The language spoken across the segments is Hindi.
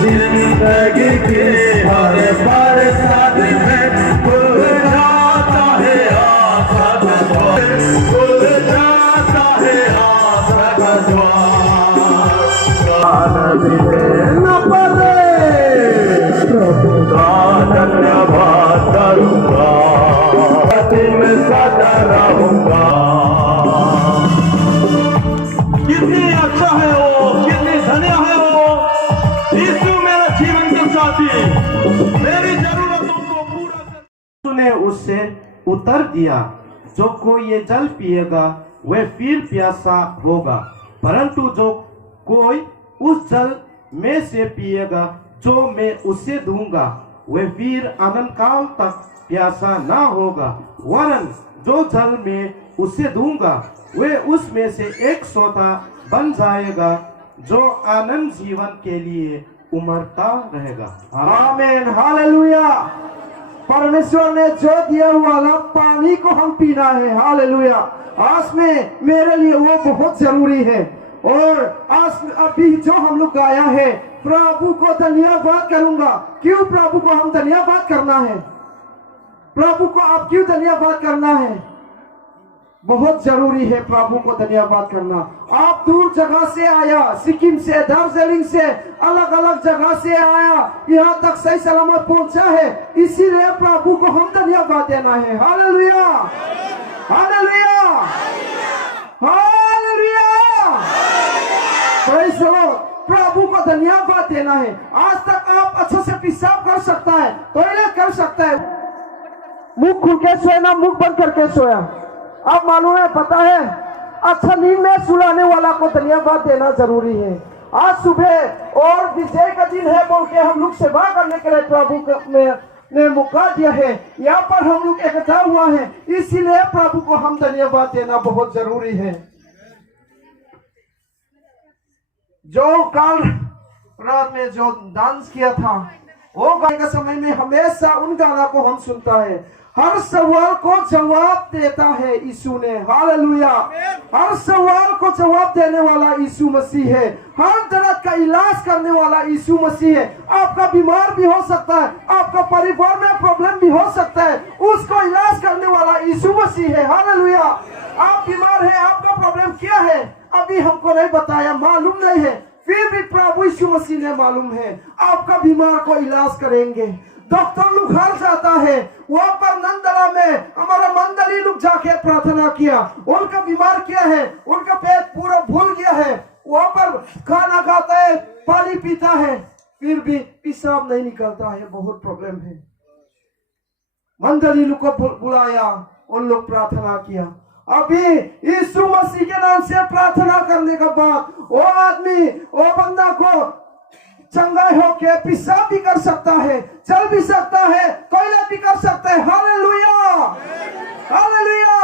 जिंदगी के हर बरसात में खुल जाता है आशा का द्वार, खुल जाता है आशा का द्वार। न पड़े प्रभु का धन्यवाद करूंगा, में सदा रहूंगा। कितनी अच्छा है वो, कितनी धन्य है वो, यीशु मेरा जीवन के साथी, मेरी जरूरतों को पूरा कर। ने उससे उत्तर दिया, जो कोई ये जल पिएगा वह फिर प्यासा होगा, परंतु जो कोई उस जल में से पिएगा जो मैं उसे दूंगा वह फिर अनंत काल तक प्यासा ना होगा, वरन जो जल में उसे दूंगा वह उसमें से एक सोता बन जाएगा जो आनंद जीवन के लिए उमड़ता रहेगा। आमीन, हालेलुया। परमेश्वर ने जो दिया हुआ पानी को हम पीना है, हालेलुया। आज में मेरे लिए वो बहुत जरूरी है। और आज अभी जो हम लोग गाया है, प्रभु को धन्यवाद करूंगा। क्यों प्रभु को हम धन्यवाद करना है? प्रभु को आप क्यों धन्यवाद करना है? बहुत जरूरी है प्रभु को धन्यवाद करना। आप दूर जगह से आया, सिक्किम से, दार्जिलिंग से, अलग अलग जगह से आया, यहाँ तक सही सलामत पहुंचा है, इसीलिए प्रभु को हम धन्यवाद देना है। Hallelujah, hallelujah, hallelujah. Praise the Lord. प्रभु को धन्यवाद देना है। आज तक आप अच्छे से पेशाब कर सकता है, टॉयलेट कर सकता है, मुंह खुल के सोया ना मुंह बंद करके सोया। अब मालूम है, पता है, अच्छा नींद में सुलाने वाला को धन्यवाद देना जरूरी है। आज सुबह और विजय का दिन है बोल के हम लोग सेवा करने के लिए प्रभु ने मौका दिया है। यहाँ पर हम लोग इकट्ठा हुआ है, इसीलिए प्रभु को हम धन्यवाद देना बहुत जरूरी है। जो कल रात में जो डांस किया था, वो गाने के समय में हमेशा उन गाना को हम सुनता है। हर सवाल को जवाब देता है यीशु ने, हालेलुया। हर सवाल को जवाब देने वाला यीशु मसीह है। हर दर्द का इलाज करने वाला यीशु मसीह है। आपका बीमार भी हो सकता है, आपका परिवार में प्रॉब्लम भी हो सकता है, उसको इलाज करने वाला यीशु मसीह है, हालेलुया। आप बीमार है, आपका प्रॉब्लम क्या है अभी हमको नहीं बताया, मालूम नहीं है, फिर भी प्रभु यीशु मसीह ने मालूम है। आपका बीमार को इलाज करेंगे। डॉक्टर लोग घर जाता है, वहाँ पर नंदला में हमारा मंडली लोग जाके प्रार्थना किया, उनका बीमार क्या है, उनका पेट पूरा भूल गया है, वहाँ पर खाना खाता है, पानी पीता है, फिर भी पेशाब नहीं निकलता है, बहुत प्रॉब्लम है। मंडली लोग को बुलाया, उन लोग प्रार्थना किया। अभी यीशु मसीह के नाम से प्रार्थना करने के बाद वो आदमी, वो बंदा को चंगा होके पेशाब भी कर सकता है, चल भी सकता है, टॉयलेट भी कर सकता है, हालेलुया, हालेलुया।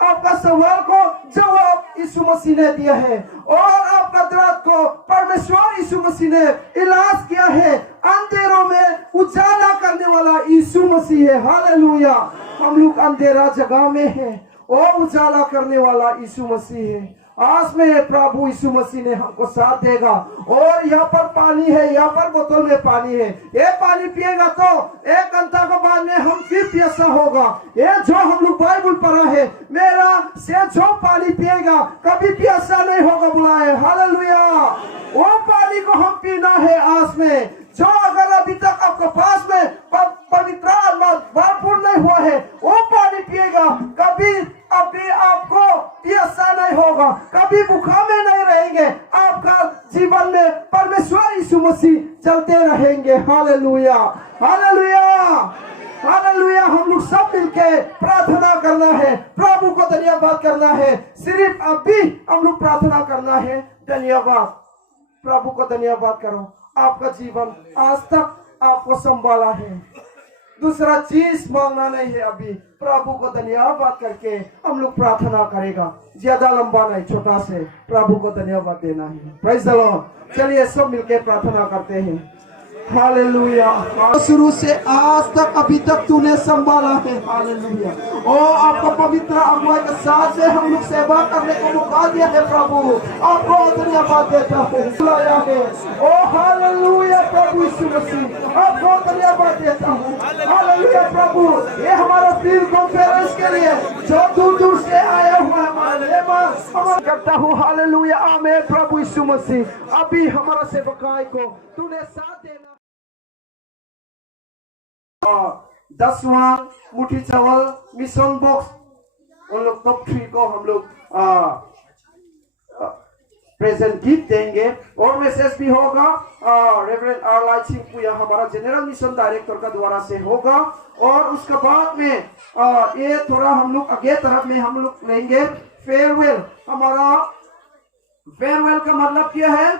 आपका सवाल को जवाब यीशु मसीह ने दिया है, और आपका दर्द को परमेश्वर यीशु मसीह ने इलाज किया है। अंधेरों में उजाला करने वाला यीशु मसीह है, हालेलुया। हम लोग अंधेरा जगह में हैं, और उजाला करने वाला यीशु मसीह है। आज में प्रभु यीशु मसीह ने हमको साथ देगा। और यहाँ पर पानी है, यहाँ पर बोतल में पानी है, ये पानी पिएगा तो 1 घंटा के बाद में हम फिर प्यासा होगा। ये जो हम लोग बाइबल पढ़ा है, मेरा से जो पानी पिएगा कभी प्यासा नहीं होगा, बुला है, हालेलुया। वो पानी को हम पीना है आज में। जो अगर अभी तक आपके पास में पवित्र आत्मा भरपूर नहीं हुआ है, वो पानी पिएगा, कभी अभी आपको प्यासा नहीं होगा, कभी भूखा में नहीं रहेंगे, आपका जीवन में परमेश्वर यीशु मसीह चलते रहेंगे, हालेलुया, हालेलुया, हालेलुया। हम लोग सब मिलके प्रार्थना करना है, प्रभु को धन्यवाद करना है। सिर्फ अभी हम लोग प्रार्थना करना है, धन्यवाद। प्रभु को धन्यवाद करो, आपका जीवन आज तक आपको संभाला है, दूसरा चीज मांगना नहीं है। अभी प्रभु को धन्यवाद करके हम लोग प्रार्थना करेगा, ज्यादा लंबा नहीं, छोटा से प्रभु को धन्यवाद देना है। Praise the Lord. चलिए सब मिलके प्रार्थना करते हैं। हालेलुया। शुरू से आज तक अभी तक तूने संभाला है। हालेलुया। ओ आपका पवित्र अगुवाई के साथ से हम लोग सेवा करने को मौका दिया है प्रभु, आपको धन्यवाद देता हूँ। बुलाया है ओ हालेलुया प्रभु यीशु मसीह, आपको धन्यवाद देता हूँ। हालेलुया प्रभु, ये हमारा फील्ड कॉन्फ्रेंस के लिए जो दूर दूर से आया हुआ है हमारा करता हूँ। हालेलुया आमीन प्रभु यीशु मसीह, अभी हमारा सेवकाई को तूने साथ देना। 10वां मुट्ठी चावल मिशन बॉक्स उन लोग टॉप 3 को हम लोग प्रेजेंट गिफ्ट देंगे और मैसेज भी होगा रेवरेंड आर लाइट सिंह पुया हमारा जनरल मिशन डायरेक्टर का द्वारा से होगा। और उसके बाद में ये थोड़ा हम लोग आगे तरफ में हम लोग लेंगे फेयरवेल। हमारा फेयरवेल का मतलब क्या है?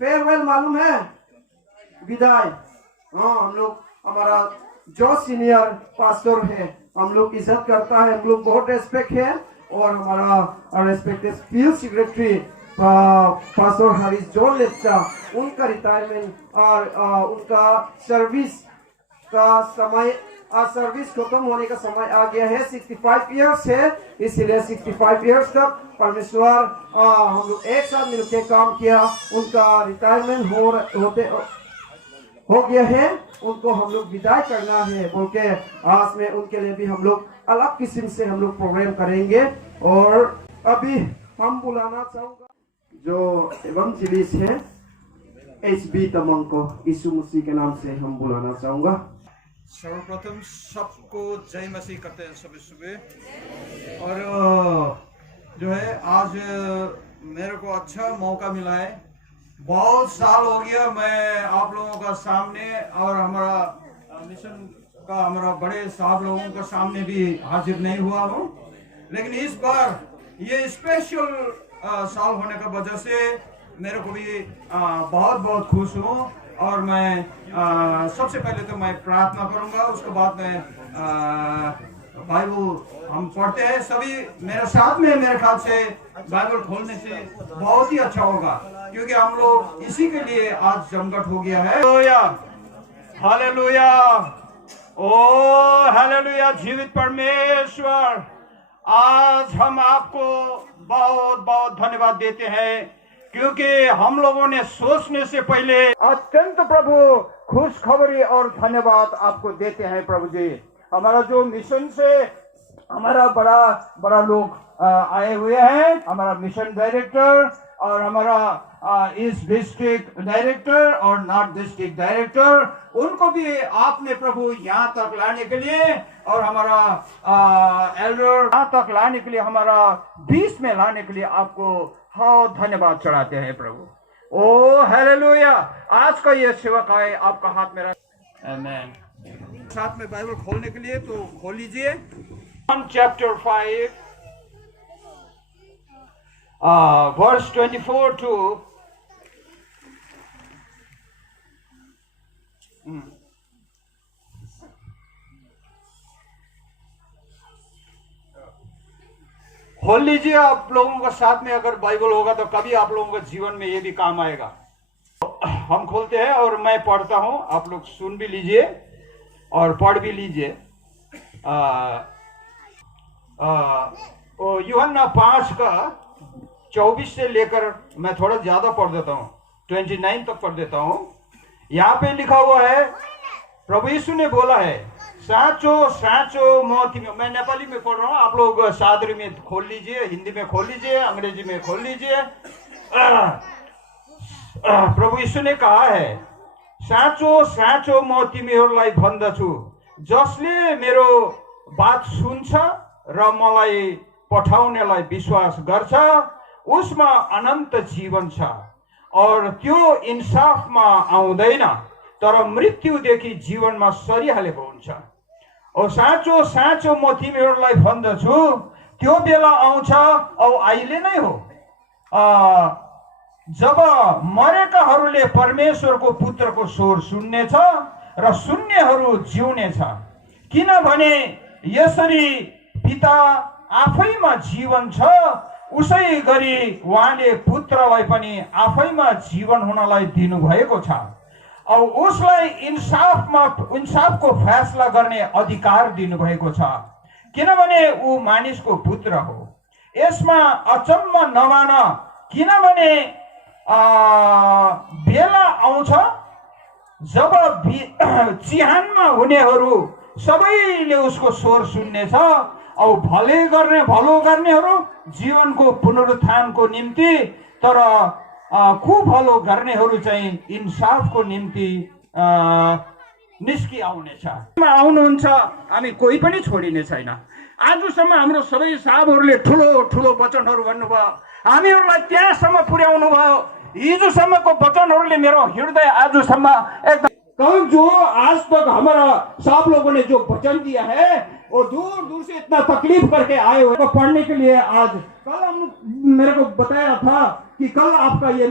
फेयरवेल मालूम है? विदाई। हाँ, हम लोग हमारा जो सीनियर पास्टर है हम लोग इज्जत करता है, हम लोग बहुत रेस्पेक्ट है। और हमारा respected field secretary pastor Harish John Lepcha, उनका रिटायरमेंट और उनका सर्विस का समय सर्विस खत्म होने का समय आ गया है। 65 इयर्स है, इसलिए 65 इयर्स तक परमेश्वर हम लोग एक साथ मिलकर काम किया। उनका रिटायरमेंट हो गया है, उनको हम लोग विदाई करना है बोल के आज में उनके लिए भी हम लोग अलग किस्म से हम लोग प्रोग्राम करेंगे। और अभी हम बुलाना चाहूँगा जो एवंजेलिस्ट है HB तमंग को यीशु मसीह के नाम से हम बुलाना चाहूँगा। सर्वप्रथम सबको जय मसीह करते हैं सभी सुबह। और जो है आज मेरे को अच्छा मौका मिला है। बहुत साल हो गया मैं आप लोगों का सामने और हमारा मिशन का हमारा बड़े साहब लोगों के सामने भी हाजिर नहीं हुआ हूँ, लेकिन इस बार ये स्पेशल साल होने का वजह से मेरे को भी बहुत बहुत खुश हूँ। और मैं सबसे पहले तो मैं प्रार्थना करूँगा, उसके बाद मैं बाइबल हम पढ़ते हैं सभी मेरे साथ में। मेरे ख्याल से बाइबल खोलने से बहुत ही अच्छा होगा, क्योंकि हम लोग इसी के लिए आज जमघट हो गया है। हालेलुया, ओ हालेलुया। जीवित परमेश्वर, आज हम आपको बहुत बहुत धन्यवाद देते हैं, क्योंकि हम लोगों ने सोचने से पहले अत्यंत प्रभु खुशखबरी और धन्यवाद आपको देते हैं प्रभु जी। हमारा जो मिशन से हमारा बड़ा लोग आए हुए हैं, हमारा मिशन डायरेक्टर और हमारा ईस्ट डिस्ट्रिक्ट डायरेक्टर और नॉर्थ डिस्ट्रिक्ट डायरेक्टर, उनको भी आपने प्रभु यहाँ तक लाने के लिए और हमारा एल्डर यहाँ तक लाने के लिए, हमारा बीच में लाने के लिए आपको बहुत धन्यवाद चढ़ाते हैं प्रभु। ओ हालेलुया। आज का ये सेवकाई आपका हाथ में रख। आमीन। साथ में बाइबल खोलने के लिए तो खोल लीजिए। चैप्टर 5 verse 24 to खोल लीजिए। आप लोगों का साथ में अगर बाइबल होगा तो कभी आप लोगों के जीवन में ये भी काम आएगा। हम खोलते हैं और मैं पढ़ता हूं, आप लोग सुन भी लीजिए और पढ़ भी लीजिए। यूहन्ना 5 का 24 से लेकर मैं थोड़ा ज्यादा पढ़ देता हूँ, 29 तक पढ़ देता हूँ। यहाँ पे लिखा हुआ है, प्रभु यीशु ने बोला है, साँचो साँचो म तिमी, मैं नेपाली में पढ़ रहा हूँ, आप लोग सादरी में खोल लीजिए, हिंदी में खोल लीजिए, अंग्रेजी में खोल लीजिए। प्रभु यीशु ने कहा है, साँचो साँचो म तिमीहरूलाई भन्दछु, जसले मेरो बात सुन्छ र मलाई पठाउनेलाई विश्वास गर्छ उसमा अनन्त जीवन छ, और त्यो इन्साफमा आउँदैन तर मृत्युदेखि जीवनमा सरिहालेको हुन्छ। और साँचो साँचो म तिमीहरूलाई भन्दछु, त्यो बेला आउँछ औ अहिले नै हो जब मरेकाहरूले परमेश्वरको पुत्रको स्वर सुन्नेछ र सुन्नेहरू जिउनेछ, किनभने यसरी पिता आफैमा जीवन छ उसै गरी उहाँले पुत्रलाई पनि आफैमा जीवन हुनलाई दिनुभएको छ। और उसलाई इन्साफको फैसला गर्ने अधिकार दिनुभएको छ, किनभने ऊ मानिसको पुत्र हो। यसमा अचम्म नमान, किनभने बेला आउँछ जब चिहानमा हुनेहरू सबैले उसको स्वर सुन्नेछ, औ भलो गर्नेहरू जीवनको पुनरुत्थानको निम्ति, तर कुभलो गर्नेहरू चाहिँ इन्साफको निम्ति निस्किआउनेछ। आउनुहुन्छ, हामी कोही पनि छोडिने छैन। आजसम्म हाम्रो सबै साहबहरूले ठुलो ठुलो वचनहरू भन्नुभयो, हामीहरूलाई त्यहाँसम्म पुर्याउनु भयो। हिजोसम्मको वचनहरूले मेरो हृदय आजसम्म एकदम, जो आज तक हमारा साहब लोगों ने जो वचन दिया है वो दूर दूर से इतना तकलीफ करके आए हुए को पढ़ने के लिए। आज कल हम मेरे को बताया था कि कल आपका ये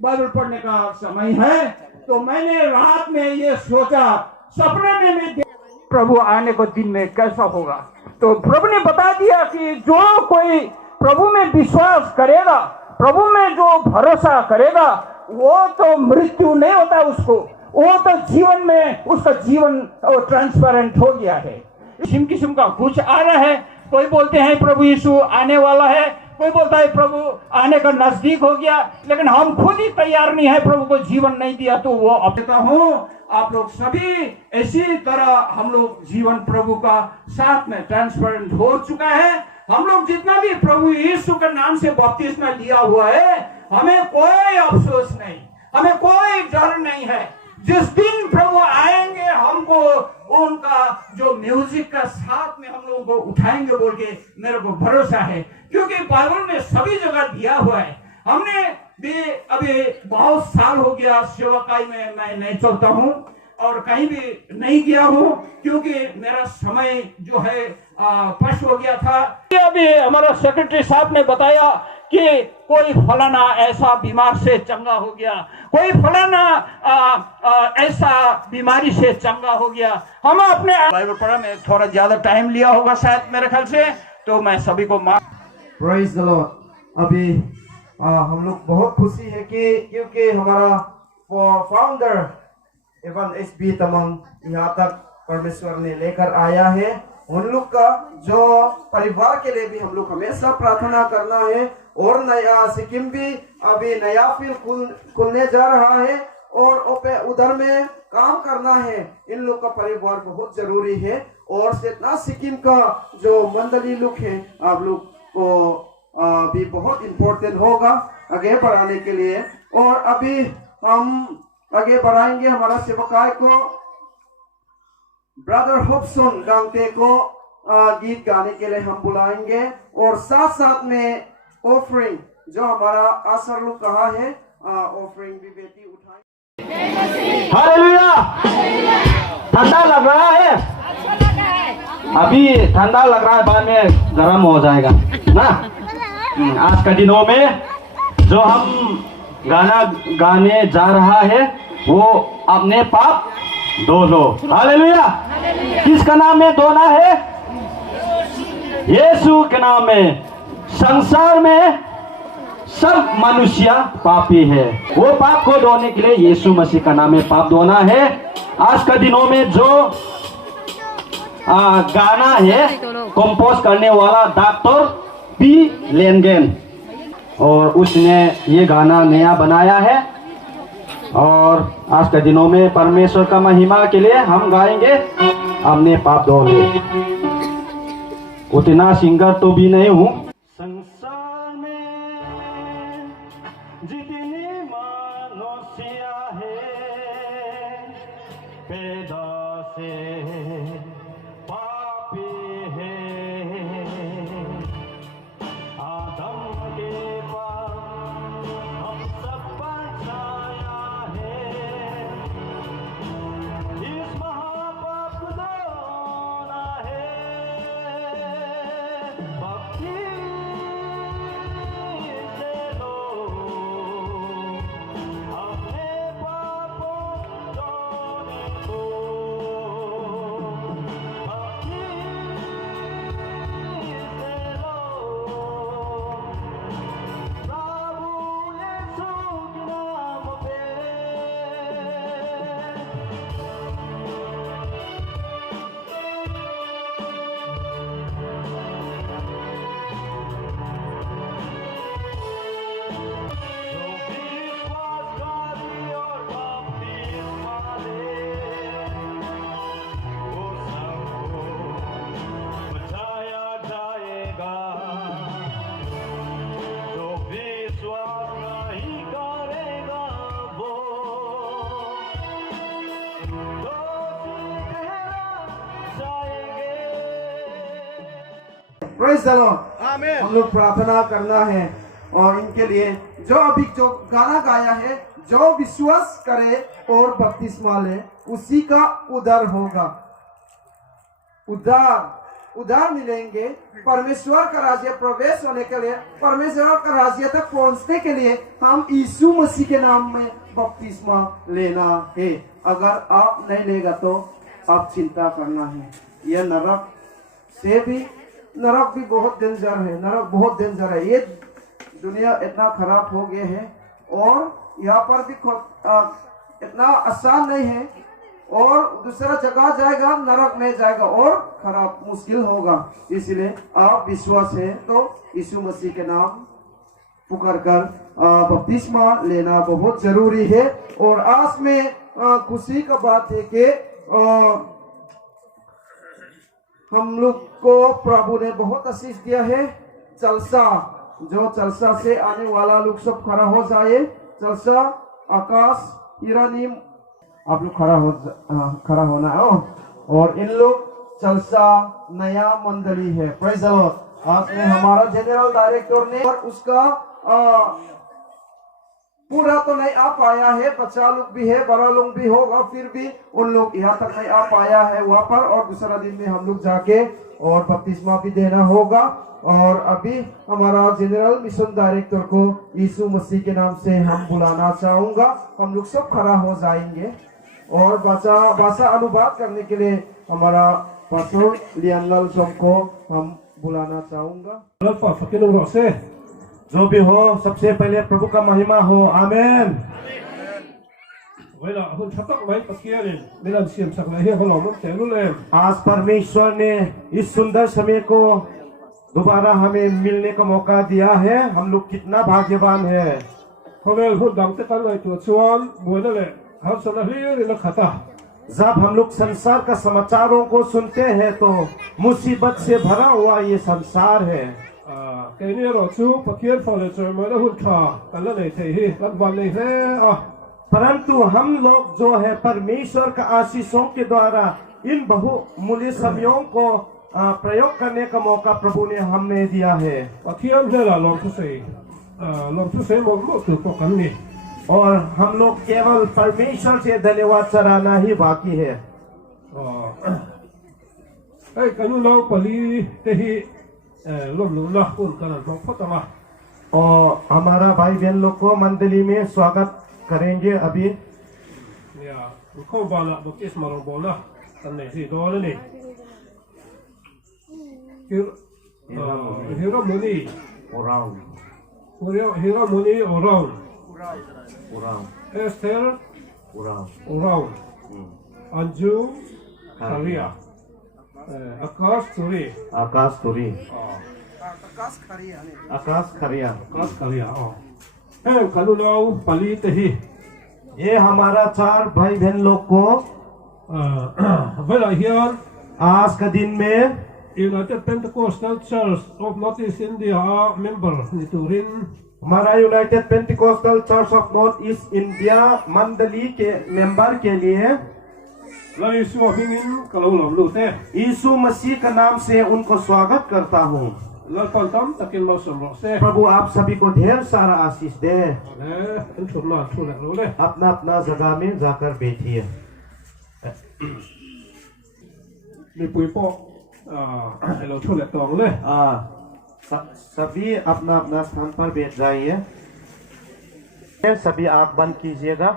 बाइबल पढ़ने का समय है, तो मैंने रात में ये सोचा, सपने में मैं प्रभु आने को दिन में कैसा होगा। तो प्रभु ने बता दिया कि जो कोई प्रभु में विश्वास करेगा, प्रभु में जो भरोसा करेगा, वो तो मृत्यु नहीं होता उसको, वो तो जीवन में उसका जीवन ट्रांसपेरेंट हो गया है। किस्म का कुछ आ रहा है, कोई बोलते हैं प्रभु यीशु आने वाला है, कोई बोलता है प्रभु आने का नजदीक हो गया, लेकिन हम खुद ही तैयार नहीं है, प्रभु को जीवन नहीं दिया तो वो अपना हूँ। आप लोग सभी इसी तरह हम लोग जीवन प्रभु का साथ में ट्रांसपेरेंट हो चुका है। हम लोग जितना भी प्रभु यीशु के नाम से बपतिस्मा लिया हुआ है, हमें कोई अफसोस नहीं, हमें कोई डर नहीं है। जिस दिन प्रभु आएंगे हमको उनका जो म्यूजिक का साथ में हम लोगों को उठाएंगे बोल के मेरे को भरोसा है, क्योंकि बाइबल में सभी जगह दिया हुआ है। हमने भी अभी बहुत साल हो गया सेवकाई में मैं नहीं चलता हूँ और कहीं भी नहीं गया हूँ, क्योंकि मेरा समय जो है पश हो गया था। अभी हमारा सेक्रेटरी साहब ने बताया कि कोई फलाना ऐसा बीमार से चंगा हो गया, कोई फलाना ऐसा बीमारी से चंगा हो गया। हम अपने बाइबल पढ़ा में थोड़ा ज्यादा टाइम लिया होगा शायद मेरे ख्याल से, तो मैं सभी को प्रेज द लॉर्ड। अभी हम लोग बहुत खुशी है कि क्योंकि हमारा फाउंडर एवं एसबी तमंग यहाँ तक परमेश्वर ने लेकर आया है। उन लोग का जो परिवार के लिए भी हम लोग हमेशा प्रार्थना करना है। और नया सिक्किम भी अभी नया फील्ड खुलने जा रहा है और उधर में काम करना है। इन लोग का परिवार बहुत जरूरी है और सेतना सिक्किम का जो मंडली लोग है आप लोग को भी बहुत इम्पोर्टेंट होगा आगे बढ़ाने के लिए। और अभी हम आगे बढ़ाएंगे हमारा सेवकाय को। ब्रदर होपसन गांगते को गीत गाने के लिए हम बुलाएंगे और साथ साथ में ऑफरिंग जो हमारा आसर लोग कहा है ऑफरिंग भी बेटी उठाएंगे। हालेलुया। ठंडा लग रहा है, अभी ठंडा लग रहा है, बाद में गर्म हो जाएगा ना। आज के दिनों में जो हम गाना गाने जा रहा है वो अपने पाप धो लो। हालेलुया। किसका नाम में धोना है? यीशु के नाम में। संसार में सब मनुष्य पापी है, वो पाप को धोने के लिए यीशु मसीह का नाम में पाप धोना है। आज के दिनों में जो गाना है कंपोज करने वाला डॉक्टर पी लेंगेन, और उसने ये गाना नया बनाया है। और आज के दिनों में परमेश्वर का महिमा के लिए हम गाएंगे अपने पाप धो ले। उतना सिंगर तो भी नहीं हूँ। संसार में जितने मनुष्य है पैदा से पापी है। आदम के पाप हम सब पर छाया है। इस महापाप को धोना है। भक्ति से लो अपने पापों धोने को। Praise the Lord. हम लोग प्रार्थना करना है और इनके लिए जो अभी जो गाना गाया है, जो विश्वास करे और बपतिस्मा ले उसी का उद्धार होगा, उद्धार मिलेंगे। परमेश्वर का राज्य प्रवेश होने के लिए, परमेश्वर का राज्य तक पहुंचने के लिए हम यीशु मसीह के नाम में बपतिस्मा लेना है। अगर आप नहीं लेगा तो आप चिंता करना है। यह नरक भी बहुत डेंजर है, नरक बहुत डेंजर है। ये दुनिया इतना खराब हो गया है और यहाँ पर भी इतना आसान नहीं है, और दूसरा जगह जाएगा नरक में जाएगा और खराब मुश्किल होगा। इसलिए आप विश्वास है तो यीशु मसीह के नाम पुकार कर बपतिस्मा लेना बहुत जरूरी है। और आज में खुशी का बात है कि हम लोग को प्रभु ने बहुत आशीष दिया है। जलसा से आने वाला लोग सब खड़ा हो जाए। जलसा आकाश ईरानी आप लोग खड़ा होना है। और इन लोग जलसा नया मंडली है। Praise the Lord. आज में हमारा जनरल डायरेक्टर ने और उसका पूरा तो नहीं आ पाया है, बच्चा लोग भी है, बड़ा लोग भी होगा, फिर भी उन लोग यहाँ तक नहीं आ पाया है वहाँ पर। और दूसरा दिन में हम लोग जाके और बपतिस्मा भी देना होगा। और अभी हमारा जनरल मिशन डायरेक्टर को यीशु मसीह के नाम से हम बुलाना चाहूंगा। हम लोग सब खड़ा हो जाएंगे और भाषा अनुवाद करने के लिए हमारा पास्टर लियानलाल जोंग को हम बुलाना चाहूंगा। जो भी हो, सबसे पहले प्रभु का महिमा हो। आमेन। आज परमेश्वर ने इस सुंदर समय को दोबारा हमें मिलने का मौका दिया है। हम लोग कितना भाग्यवान है। जब हम लोग संसार का समाचारों को सुनते हैं तो मुसीबत से भरा हुआ ये संसार है। परंतु हम लोग जो है परमेश्वर का आशीषों के द्वारा इन बहुमूल्य समयों को प्रयोग करने का मौका प्रभु ने हमें दिया है। और हम लोग केवल परमेश्वर से धन्यवाद चढ़ाना ही बाकी है। और हमारा भाई बहन लोग को मंडली में स्वागत करेंगे। अभी Esther Anju Karia Akash Turi ये हमारा चार भाई बहन लोग को आज का दिन में United Pentecostal Church of Northeast India member Niturin हमारा United Pentecostal church of north east India मंडली के मेंबर के लिए यीशु मसीह का नाम से उनको स्वागत करता हूँ। प्रभु आप सभी को ढेर सारा आशीष दे। अपना अपना जगह में जाकर बैठिए। सभी अपना अपना स्थान पर बैठ जाइए। सभी आंख बंद कीजिएगा।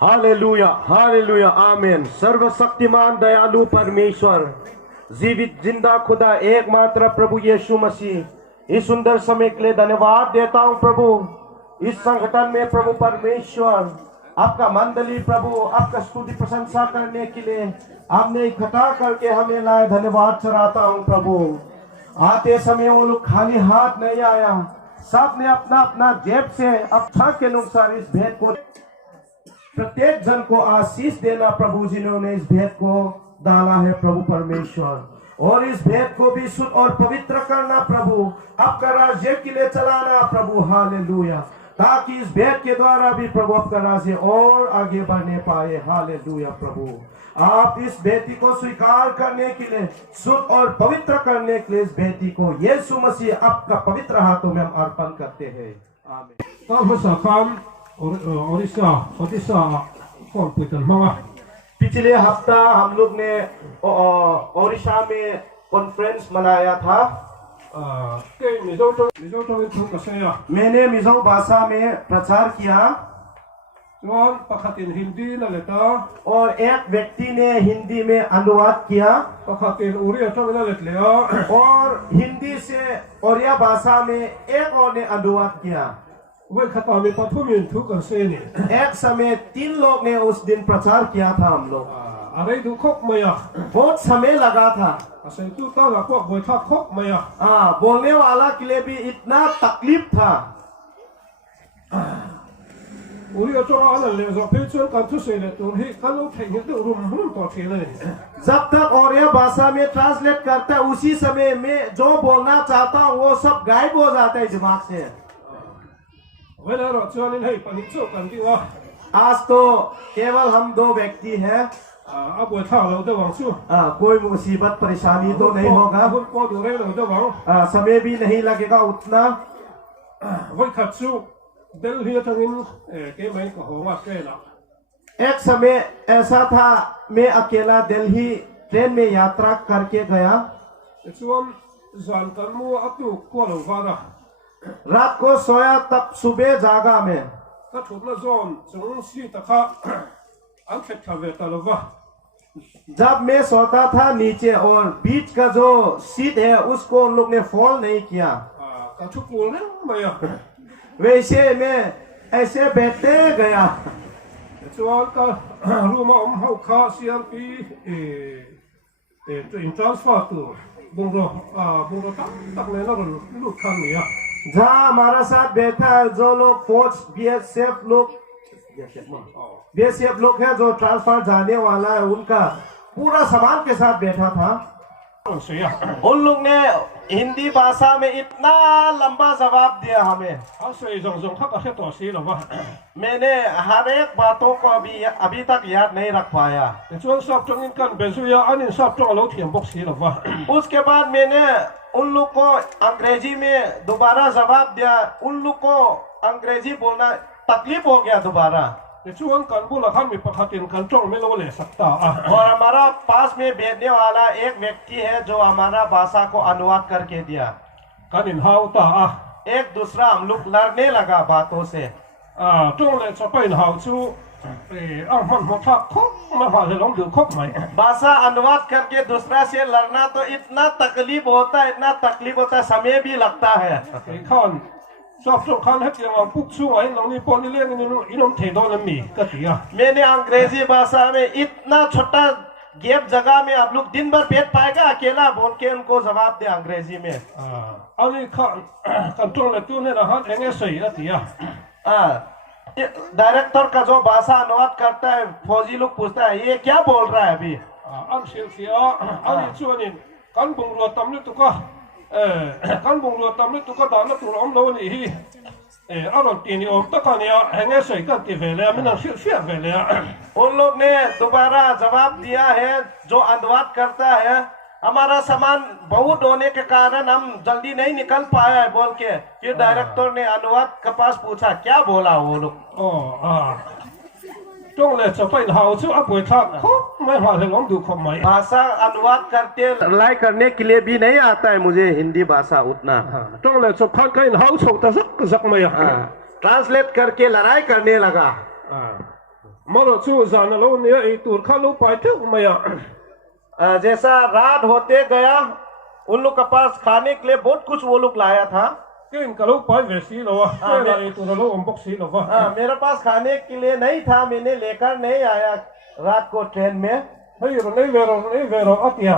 हालेलुया, हालेलुया, आमीन। सर्वशक्तिमान दयालु परमेश्वर, जीवित जिंदा खुदा एकमात्र प्रभु यीशु मसीह, इस सुंदर समय के लिए धन्यवाद देता हूँ प्रभु। इस संगठन में प्रभु परमेश्वर आपका मंडली प्रभु आपका स्तुति प्रशंसा करने के लिए आपने इकट्ठा करके हमें लाए। धन्यवाद चढ़ाता हूँ प्रभु। आते समय वो लोग खाली हाथ नहीं आया, सब ने अपना अपना जेब से अच्छा के अनुसार इस भेद को प्रत्येक जन को आशीष देना प्रभु, जिन्होंने इस भेद को डाला है प्रभु परमेश्वर। और इस भेद को भी शुद्ध और पवित्र करना प्रभु, आपका राज्य के लिए चलाना प्रभु। हालेलुया। ताकि इस भेद के द्वारा भी प्रभु आपका राज्य और आगे बढ़ने पाए। हालेलुया प्रभु, आप इस बेटी को स्वीकार करने के लिए, शुद्ध और पवित्र करने के लिए इस बेटी को यीशु मसीह आपका पवित्र हाथों में हम अर्पण करते हैं। आमीन। Orissa kong puitan mga पिछले हफ्ता हम लोग ने ओडिशा में कॉन्फ्रेंस मनाया था। kay mizo tawin thung kasaya मैंने मिजो भाषा में प्रचार किया chuan pakhatin hindi la leta और एक व्यक्ति ने हिंदी में अनुवाद किया pakhatin uriya tawin la letlea और हिंदी से ओडिया भाषा में एक और ने अनुवाद किया। wen khatami pathumin thu kan se ni एक समय 3 लोग ने उस दिन प्रचार किया था। हम लोग arai du khok maya बहुत समय लगा था। asai tu ta la ko boi tha khok maya बोलने वाला के लिए भी इतना तकलीफ था। uriya chawa ala le zo pe chuan kan thu se le tur hi kalu thei ni du rum rum to thei le जब तक और यह भाषा में ट्रांसलेट करता है उसी समय में जो बोलना चाहता हूँ वो सब गायब हो जाता है दिमाग से। wen aro chuan in hei pani chu kan ti wa आज तो केवल हम 2 व्यक्ति हैं। a boi tha lo de wang chu कोई मुसीबत परेशानी तो नहीं होगा। hun ko du re lo de wang समय भी नहीं लगेगा उतना। voi khat chu del hi thangin ke mai ko ho wa ke la एक समय ऐसा था मैं अकेला दिल्ली ट्रेन में यात्रा करके गया। chuan zan kan mu atu ko lo wa da रात को सोया तब सुबह जागा मैं। ka thut na zon chung si ta kha an khet kha ve ta lo wa जब मैं सोता था नीचे और बीच का जो सीट है उसको उन लोग ने फॉल नहीं किया। ka thu kul ne mai ya वैसे मैं ऐसे बैठते गया। chuan ka ruma hau kha crp in transfer tu bungro tak le na lu khang ni ya जहाँ हमारा साथ बैठा है जो लोग फौज बीएसएफ लोग हैं जो ट्रांसफर जाने वाला है उनका पूरा सामान के साथ बैठा था। se ya उन लोग ने हिंदी भाषा में इतना लंबा जवाब दिया हमें। a se zong zong kha ka khe to si lo wa मैंने हर एक बातों को अभी तक याद नहीं रख पाया। chuan sap chong in kan be su ya anin sap chong lo thiam bok si lo wa उसके बाद मैंने उन लोग को अंग्रेजी में दोबारा जवाब दिया। उन लोग को अंग्रेजी बोलना तकलीफ हो गया दोबारा। chuan kan bu la khan mi pakhatin kan chong me lo le sakta और हमारा पास में बैठने वाला एक व्यक्ति है जो हमारा भाषा को अनुवाद करके दिया। kan in hau ta एक दूसरा हम लोग लड़ने लगा बातों से। chong le cha pain hau chu man mo tha khok ma ha le long du khok mai भाषा अनुवाद करके दूसरा से लड़ना तो इतना तकलीफ होता है, इतना तकलीफ होता है, समय भी लगता है। khan sap chong khan het yang puk chu ai long ni pon ni le ni inom the do na mi ka ti ya मैंने अंग्रेजी भाषा में इतना छोटा गैप जगह में आप लोग दिन भर बैठ पाएगा अकेला बोल के उनको जवाब दे अंग्रेजी में। ani khan kan chong le tu ne na han enge sei a ti ya director का जो भाषा अनुवाद करता है फौजी लोग पूछता है ये क्या बोल रहा है अभी। an sil sia ani chuan in kan bung ro tam ni tu ka kan bung ro tam ni tu ka da na tu om lo ni hi aron ti ni om ta ka ni enge sei kan ti ve le mi na sia ve le उन लोग ने दोबारा जवाब दिया है जो अनुवाद करता है हमारा सामान बहुत होने के कारण हम जल्दी नहीं निकल पाया है बोल के। फिर डायरेक्टर ने अनुवाद के पास पूछा क्या बोला वो लोग। chong le cha pain hau chu a boi tha khok mai ha le long du khom mai भाषा अनुवाद करते लड़ाई करने के लिए भी नहीं आता है मुझे हिंदी भाषा उतना। chong le cha khan kain hau chho ta zak mai translate करके लड़ाई करने लगा। maro chu zan lo ni ai tur kha lo pai the mai जैसा रात होते गया उन लोग के पास खाने के लिए बहुत कुछ वो लोग लाया था। kin ka lo pai ve si lo wa la ai tur lo om bok si lo wa मेरे पास खाने के लिए नहीं था, मैंने लेकर नहीं आया रात को ट्रेन में। hei ro nei ve ro atia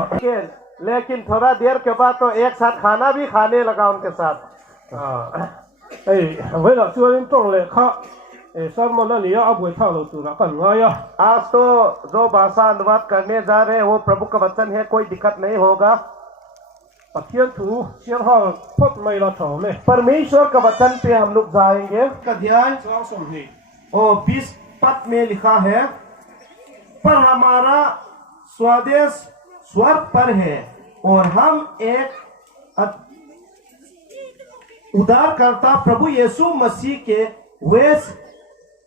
लेकिन थोड़ा देर के बाद तो एक साथ खाना भी खाने लगा उनके साथ। ei ve la chu in chong le kha sarma na ni a boi tha lo tu ra kan nga ya आज तो जो भाषा अनुवाद करने जा रहे हैं वो प्रभु का वचन है, कोई दिक्कत नहीं होगा। Pathian thu siang ha phot mai la tho me परमेश्वर का वचन पे हम लोग जाएंगे अध्याय chang som ni और 20 पद में लिखा है, पर हमारा स्वदेश स्वर्ग पर है और हम एक उद्धारकर्ता प्रभु यीशु मसीह के वेश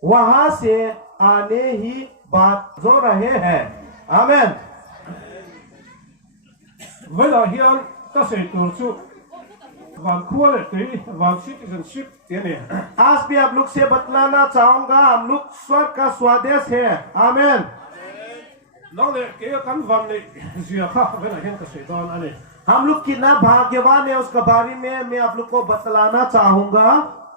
वहां से आने ही बात जो रहे हैं। आमेन। vela hian ka sei tur chu van khuale tei van citizenship tiani आज भी आप लोग से बतलाना चाहूंगा, हम लोग स्वर्ग का स्वदेश है। आमेन। nang le ke kan van ni zia kha vela hian ka sei dan ani हम लोग कितना भाग्यवान है उसके बारे में मैं आप लोग को बतलाना चाहूंगा।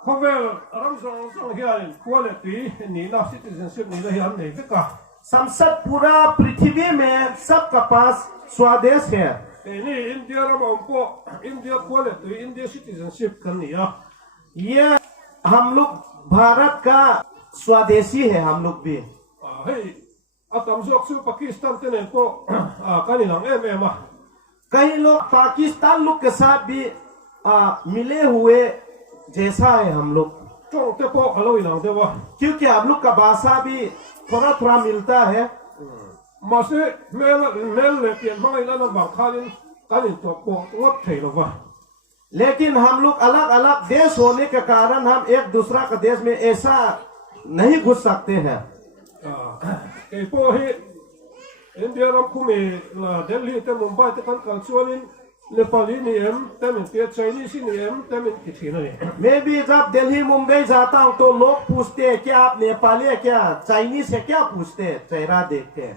khovel ram zong zong hian khuale tei ni na citizenship ni la hian nei ka संसद पूरा पृथ्वी में सबका पास स्वदेश है। ni india ram ompo india khuale tei india citizenship kan ni ya ये हम लोग भारत का स्वदेशी है। हम लोग भी hei atam jok chu pakistan te ne ko kan ni lang em ma कई लोग पाकिस्तान लोग के साथ भी मिले हुए जैसा है हम लोग, chong te po alo ilang de wa क्योंकि हम लोग का भाषा भी थोड़ा थोड़ा मिलता है। mà sẽ mel le tiền mai là nó bằng khalin kalin to po ngop thei lo wa लेकिन हम लोग अलग अलग देश होने के कारण हम एक दूसरा के देश में ऐसा नहीं घुस सकते हैं। ke po hi india ram khumi la delhi te mumbai te kan kalchuanin nepali ni em temin te chinese ni em temin kithina ni मैं भी जब दिल्ली मुंबई जाता हूँ तो लोग पूछते हैं क्या आप नेपाली है क्या चाइनीज है क्या पूछते हैं, चेहरा देखते हैं।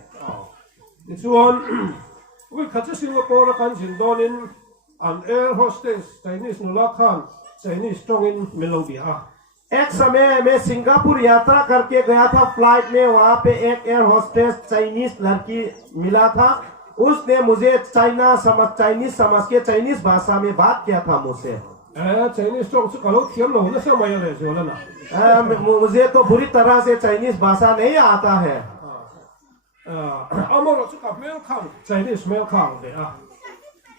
chuan wi khacha singapore kan jin donin an air hostess chinese nula khan chinese tongin melobia एक समय मैं सिंगापुर यात्रा करके गया था फ्लाइट में, वहां पे एक एयर होस्टेस चाइनीज लड़की मिला था। उसने मुझे चाइनीज समझ के चाइनीज भाषा में बात किया था मुझसे। chinese tong chu kalau thiam lo na sa mai le jola na मुझे तो बुरी तरह से चाइनीज भाषा नहीं आता है। amoro chu ka mel khang chinese mel khang de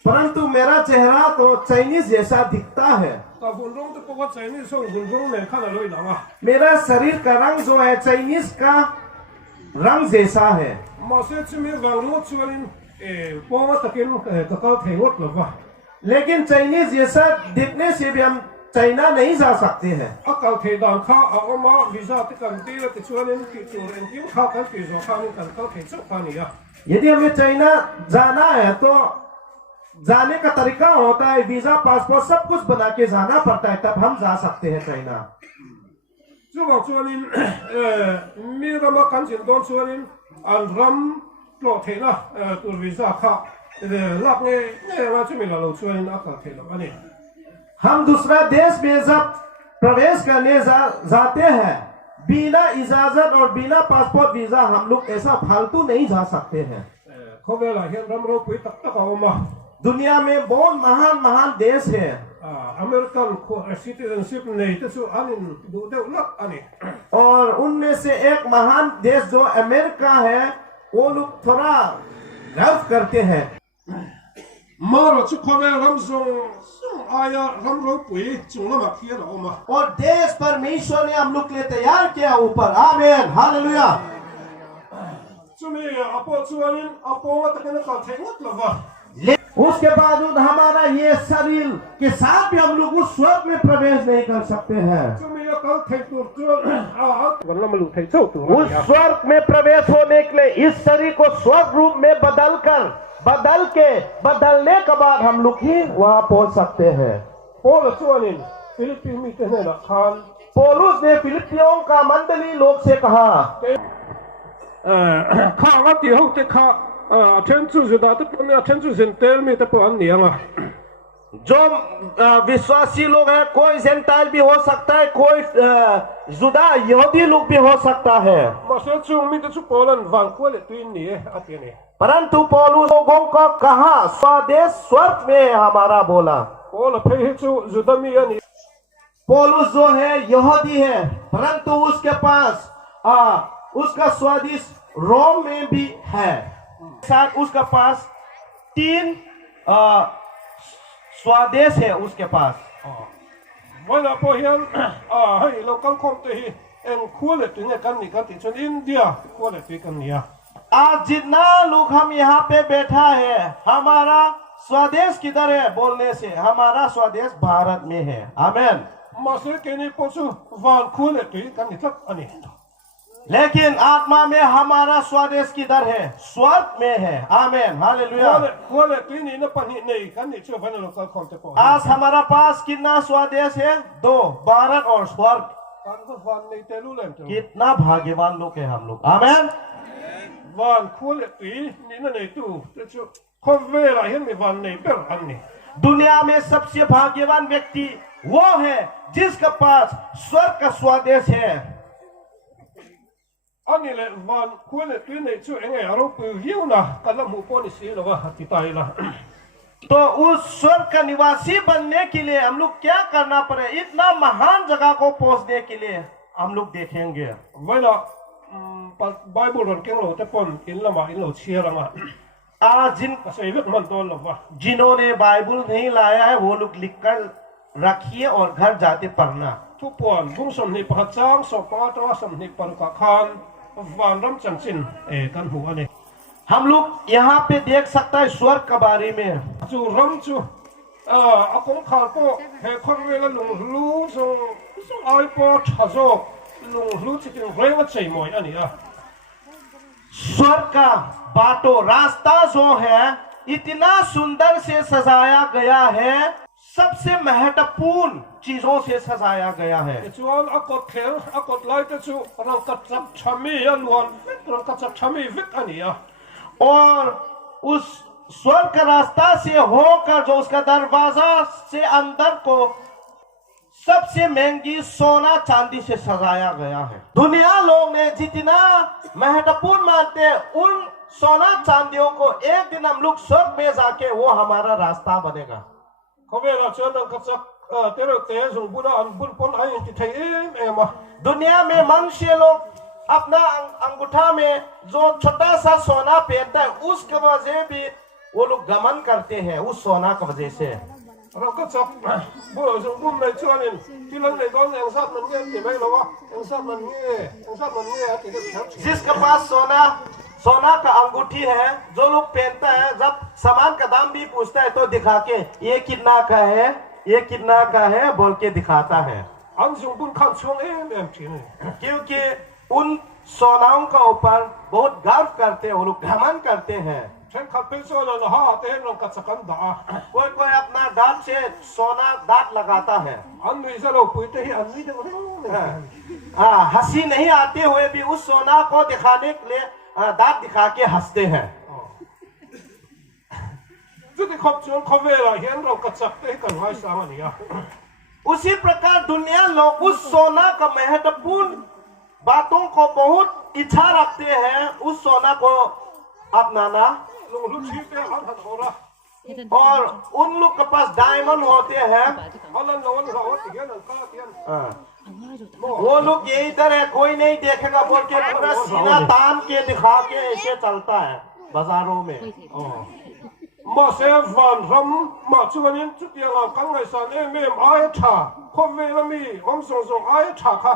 परंतु मेरा चेहरा तो चाइनीज जैसा दिखता है। ta bun rong te po chinese song bun rong ne khan lo ila मेरा शरीर का रंग जो है चाइनीज का रंग जैसा है। ma se chu me wang lo chuanin po ma takin ka ka theingot lo wa लेकिन चाइनीज जैसा दिखने से भी हम चाइना नहीं जा सकते हैं। akal thei dan kha a ma visa te kan ti la te chuanin ki tu ren kim kha kan ti zo kha ni kan ka thei chu kha ni ya यदि हमें चाइना जाना है तो जाने का तरीका होता है, वीजा पासपोर्ट सब कुछ बना के जाना पड़ता है, तब हम जा सकते हैं China. chu wa chuanin mi ra ma kan jin don chuanin an ram lo thei na tu visa kha lak ne ma chu mi la lo chuanin akal thei lo ani हम दूसरा देश में जब प्रवेश करने जाते हैं बिना इजाजत और बिना पासपोर्ट वीजा हम लोग ऐसा फालतू नहीं जा सकते हैं। khobela hian ram ro pui tak tak a ma दुनिया में बहुत महान महान देश है। American citizenship nei te chu anin du deuh lak ani और उनमें से एक महान देश जो अमेरिका है वो लोग थोड़ा गर्व करते हैं। maro chu khobel ram zong aya ram ro pui chung lama khia la ma और देश परमेश्वर ने हम लोग के लिए तैयार किया ऊपर। आमीन hallelujah. chumi apo chuanin apo ma takena ka thengot lo wa उसके बाद हमारा ये शरीर के साथ भी हम लोग उस स्वर्ग में प्रवेश नहीं कर सकते हैं। chumi ya kal thei tur chu a wan lam lu thei chau tu उस स्वर्ग में प्रवेश होने के लिए इस शरीर को स्वर्ग रूप में बदलने के बाद हम लोग ही वहां पहुंच सकते हैं। pol chuanin philippine mi te ne la khan पौलुस ने फिलिपियों का मंडली लोग से कहा kha wa ti ho te kha athen chu juda te pon athen chu zen tel mi te po an nianga जो विश्वासी लोग हैं, कोई जेंटाइल भी हो सकता है, कोई जुदा यहूदी लोग भी हो सकता है। ma se chu mi te chu polan wang ko le tuin ni atiani परंतु पौलुस लोगों को कहा स्वदेश स्वर्ग में हमारा बोला। pol phei chu juda mi ani पौलुस जो है यहूदी है, परंतु उसके पास उसका स्वदेश रोम में भी है। साथ उसका पास 3 स्वदेश है उसके पास। เวลาพอเห็นให้เรากันคงตัวเองคู่เลยตัวเนี่ยกันนี่กันที่ชนอินเดียคู่เลยตัวกันเนี่ย आज जितना लोग हम यहाँ पे बैठा है हमारा स्वदेश किधर है बोलने से हमारा स्वदेश भारत में है। आमीन। มาซื้อเกนี่พอสู้วันคู่เลยตัวกันนี่สักอันนี้ लेकिन आत्मा में हमारा स्वदेश किधर है? स्वर्ग में है। आमीन हालेलुया। คู่เลยตัวนี้นะปันนี่นี่กันนี่ช่วยพันเรากันคงจะพอ आज हमारा पास कितना स्वदेश है? 2, भारत और स्वर्ग। กันก็วันนี้เตลูเล่น कितना भाग्यवान लोग हैं हम लोग। आमीन। วันคู่เลยตัวนี่นั่นนี่ตัวจะช่วยคนเวลาเห็นมีวันนี้เป็นอันนี้ दुनिया में सबसे भाग्यवान व्यक्ति वो है जिसके पास स्वर्ग का स्वदेश है। อันนี้แหละวันคู่เลยตัวนี้ช่วยยังไงเราไปยิ้วนะกันละหมู่ป้อนสีเราว่าที่ตายละ तो उस स्वर्ग का निवासी बनने के लिए हम लोग क्या करना पड़े? इतना महान जगह को पहुंचने के लिए हम लोग देखेंगे। เวลาไบเบิลเก่งเราแต่ปนอินละมาอินเราเชียร์ละมา आज ก็ใส่เวทมันโดนหรอวะ जिन्होंने बाइबल नहीं लाया है वो लोग लिखकर रखिए और घर जाते पढ़ना। ทุกปวนบุ้งสมนิปะจ้างสอบปะตัวสมนิปันกะคานวันรำจังสินกันหัวนี่ हम लोग यहाँ पे देख सकता है स्वर्ग के बारे में। จูรำจูอากงขาโปเฮคนเวลาลุงรู้ส่งไอปอชาโซลุงรู้ที่เป็นเรื่องใจมวยอันนี้ स्वर्ग का बाटो रास्ता जो है इतना सुंदर से सजाया गया है, सबसे महत्वपूर्ण चीजों से सजाया गया है। จวนอากดเขียนอากดไล่แต่จูเรากระจับชามีอันวันเรากระจับชามีวิกอันนี้ और उस स्वर्ग का रास्ता से होकर जो उसका दरवाजा से अंदर को सबसे महंगी सोना चांदी से सजाया गया है। दुनिया लोग ने जितना महत्वपूर्ण मानते हैं उन सोना चांदियों को एक दिन हम लोग स्वर्ग में जाके वो हमारा रास्ता बनेगा। เขาเวลาเชิญเรากระจับเตะเราเตะส่งบุญอันบุญปนให้ที่ไทยมา दुनिया में मनुष्य लोग अपना अंगूठा में जो छोटा सा सोना पहनता है उसके वजह भी वो लोग गमन करते हैं उस सोना की वजह से। เราก็จับบุญส่งบุญในช่วงนี้ที่เราในก้อนยังซับมันเงี้ยที่ไม่รู้ว่ายังซับมันเงี้ยที่จะ जिसके पास सोना का अंगूठी है जो लोग पहनता है जब सामान का दाम भी पूछता है तो दिखा के ये कितना का है बोल के दिखाता है। อันส่งบุญข้ามช่วงที่นี่ क्योंकि उन सोनाओं का ऊपर बहुत गर्व करते हैं वो लोग घमंड करते हैं। เช่นขัดเป็นโซนนะฮะเตะเรากระจับกันด่า कोई अपना दांत से सोना दांत लगाता है। อันนี้จะเราปุยเตะอันนี้จะเรา हंसी नहीं आते हुए भी उस सोना को दिखाने के लिए दांत दिखा के हंसते हैं। จุดที่ขอบชวนเขาเวลาเห็นเรากระจับเตะกันไว้สามอันนี้ उसी प्रकार दुनिया लोग उस सोना का महत्वपूर्ण बातों को बहुत इच्छा रखते हैं उस सोना को अपनाना। ลุงรู้ชีวิตอันหันหัวละ और उन लोग के पास डायमंड होते हैं। อันนั้นเราเราเตียนอันก้าเตียน वो लोग ये इधर है कोई नहीं देखेगा बोल के पूरा सीना तान के दिखा के ऐसे चलता है बाजारों में। มาเซฟันรำมาชวนนี้จุดยังเรากังไงสันเมื่อไอ้ชาคนเวลามีอมส่งไอ้ชาค่ะ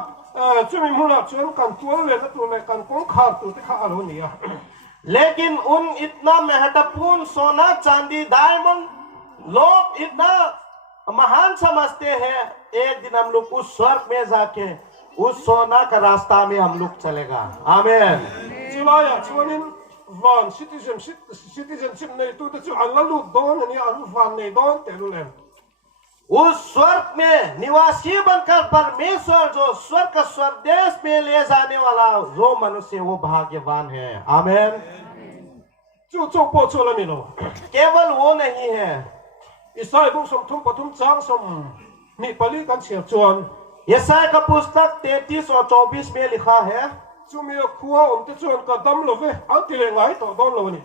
จะมีมูลชวนกันตัวเลยและตัวเลยกันกงขาดตัวที่ขาดอะไรนี่ लेकिन उन इतना महत्वपूर्ण सोना चांदी डायमंड लोग इतना महान समझते हैं एक दिन हम लोग उस स्वर्ग में जाके उस सोना का रास्ता में हम लोग चलेगा। आमीन। จุฬาอยากชวนนี้วันcitizenship ในตัวที่จะอันละลูกโดนอันนี้อันวันในโดนแต่รู้เลย उस स्वर्ग में निवासी बनकर परमेश्वर जो स्वर्ग का स्वदेश में ले जाने वाला जो मनुष्य वो भाग्यवान है। आमीन। จู่โจโปชัวแล้วนี่เรา केवल वो नहीं है। อิสราเอลบุ้งสมทุ่มปฐุมจ้างสมนี่ปลีกันเฉียบจวน यशायाह का पुस्तक 33 और 24 में लिखा है จู่มีขัวอมที่จวนกระดำเลยอันที่เลยไงต่อโดนเราวันนี้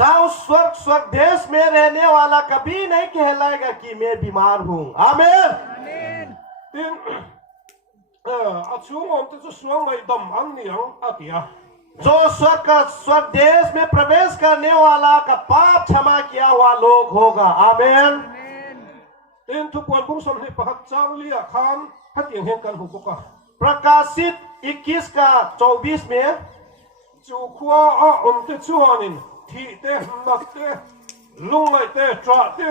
जाओ स्वदेश में रहने वाला कभी नहीं कहलाएगा कि मैं बीमार हूँ। आमीन। ดินอาชูอมที่จะสวงในดำอันนี้ยังอาติยา जो स्वदेश में प्रवेश करने वाला का पाप क्षमा किया हुआ लोग होगा। आमीन। tin thu pon bung som ni pahat chang lia khan hatiang hen kan hu boka प्रकाशित 21 का 24 में chu khua a om te chuanin thi te mak te lungai te tra te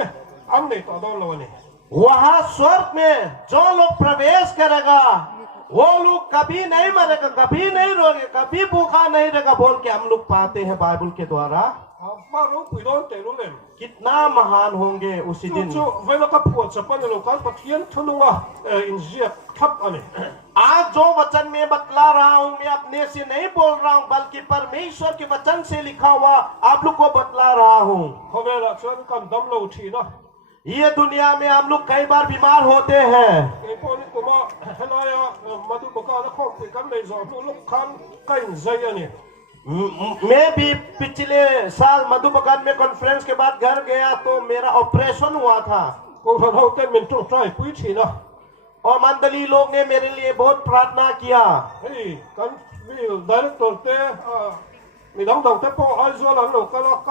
am nei ta don lo ni वहां स्वर्ग में जो लोग प्रवेश करेगा वो लोग कभी नहीं मरेगा, कभी नहीं रोएगा, कभी भूखा नहीं रहेगा बोल के हम लोग पाते हैं बाइबल के द्वारा। ma ro pui don te lu len कितना महान होंगे उसी chu दिन। chu vela ka phuat chapan lo kan pathian thununga in zia thap ani आज जो वचन में बतला रहा हूँ मैं अपने से नहीं बोल रहा हूँ बल्कि परमेश्वर के वचन से लिखा हुआ आप लोग को बतला रहा हूँ। hovela chuan kan dam lo thi na ये दुनिया में हम लोग कई बार बीमार होते हैं। e pon kuma helaya madu boka na khom pe kan nei zo lu lu khan kain zai ani मैं भी पिछले साल मधुबकान में कॉन्फ्रेंस के बाद घर गया तो मेरा ऑपरेशन हुआ था ko ran ho ten min tung trai pui thi na और मंडली लोग ने मेरे लिए बहुत प्रार्थना किया। hei kan vi director te mi dang dang te po ai zo lan lo kala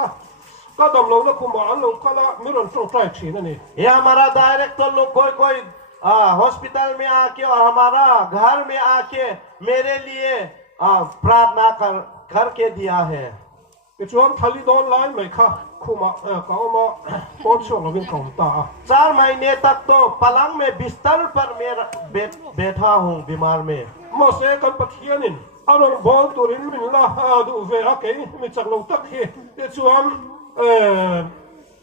ka dam lo na kuma an lo kala mi ran tung trai thi na ni ये हमारा डायरेक्टर लोग कोई कोई हॉस्पिटल में आके और हमारा घर में आके मेरे लिए प्रार्थना करके दिया है। ke chuan thali don lai mai kha kuma ka ma pon so lo bin kaum ta 4 महीने तक तो पलंग में बिस्तर पर मेरा बैठा हूँ बीमार में। mo se kan pathianin aron bol turin min la du ve a ke mi chak lo tak hi te chuan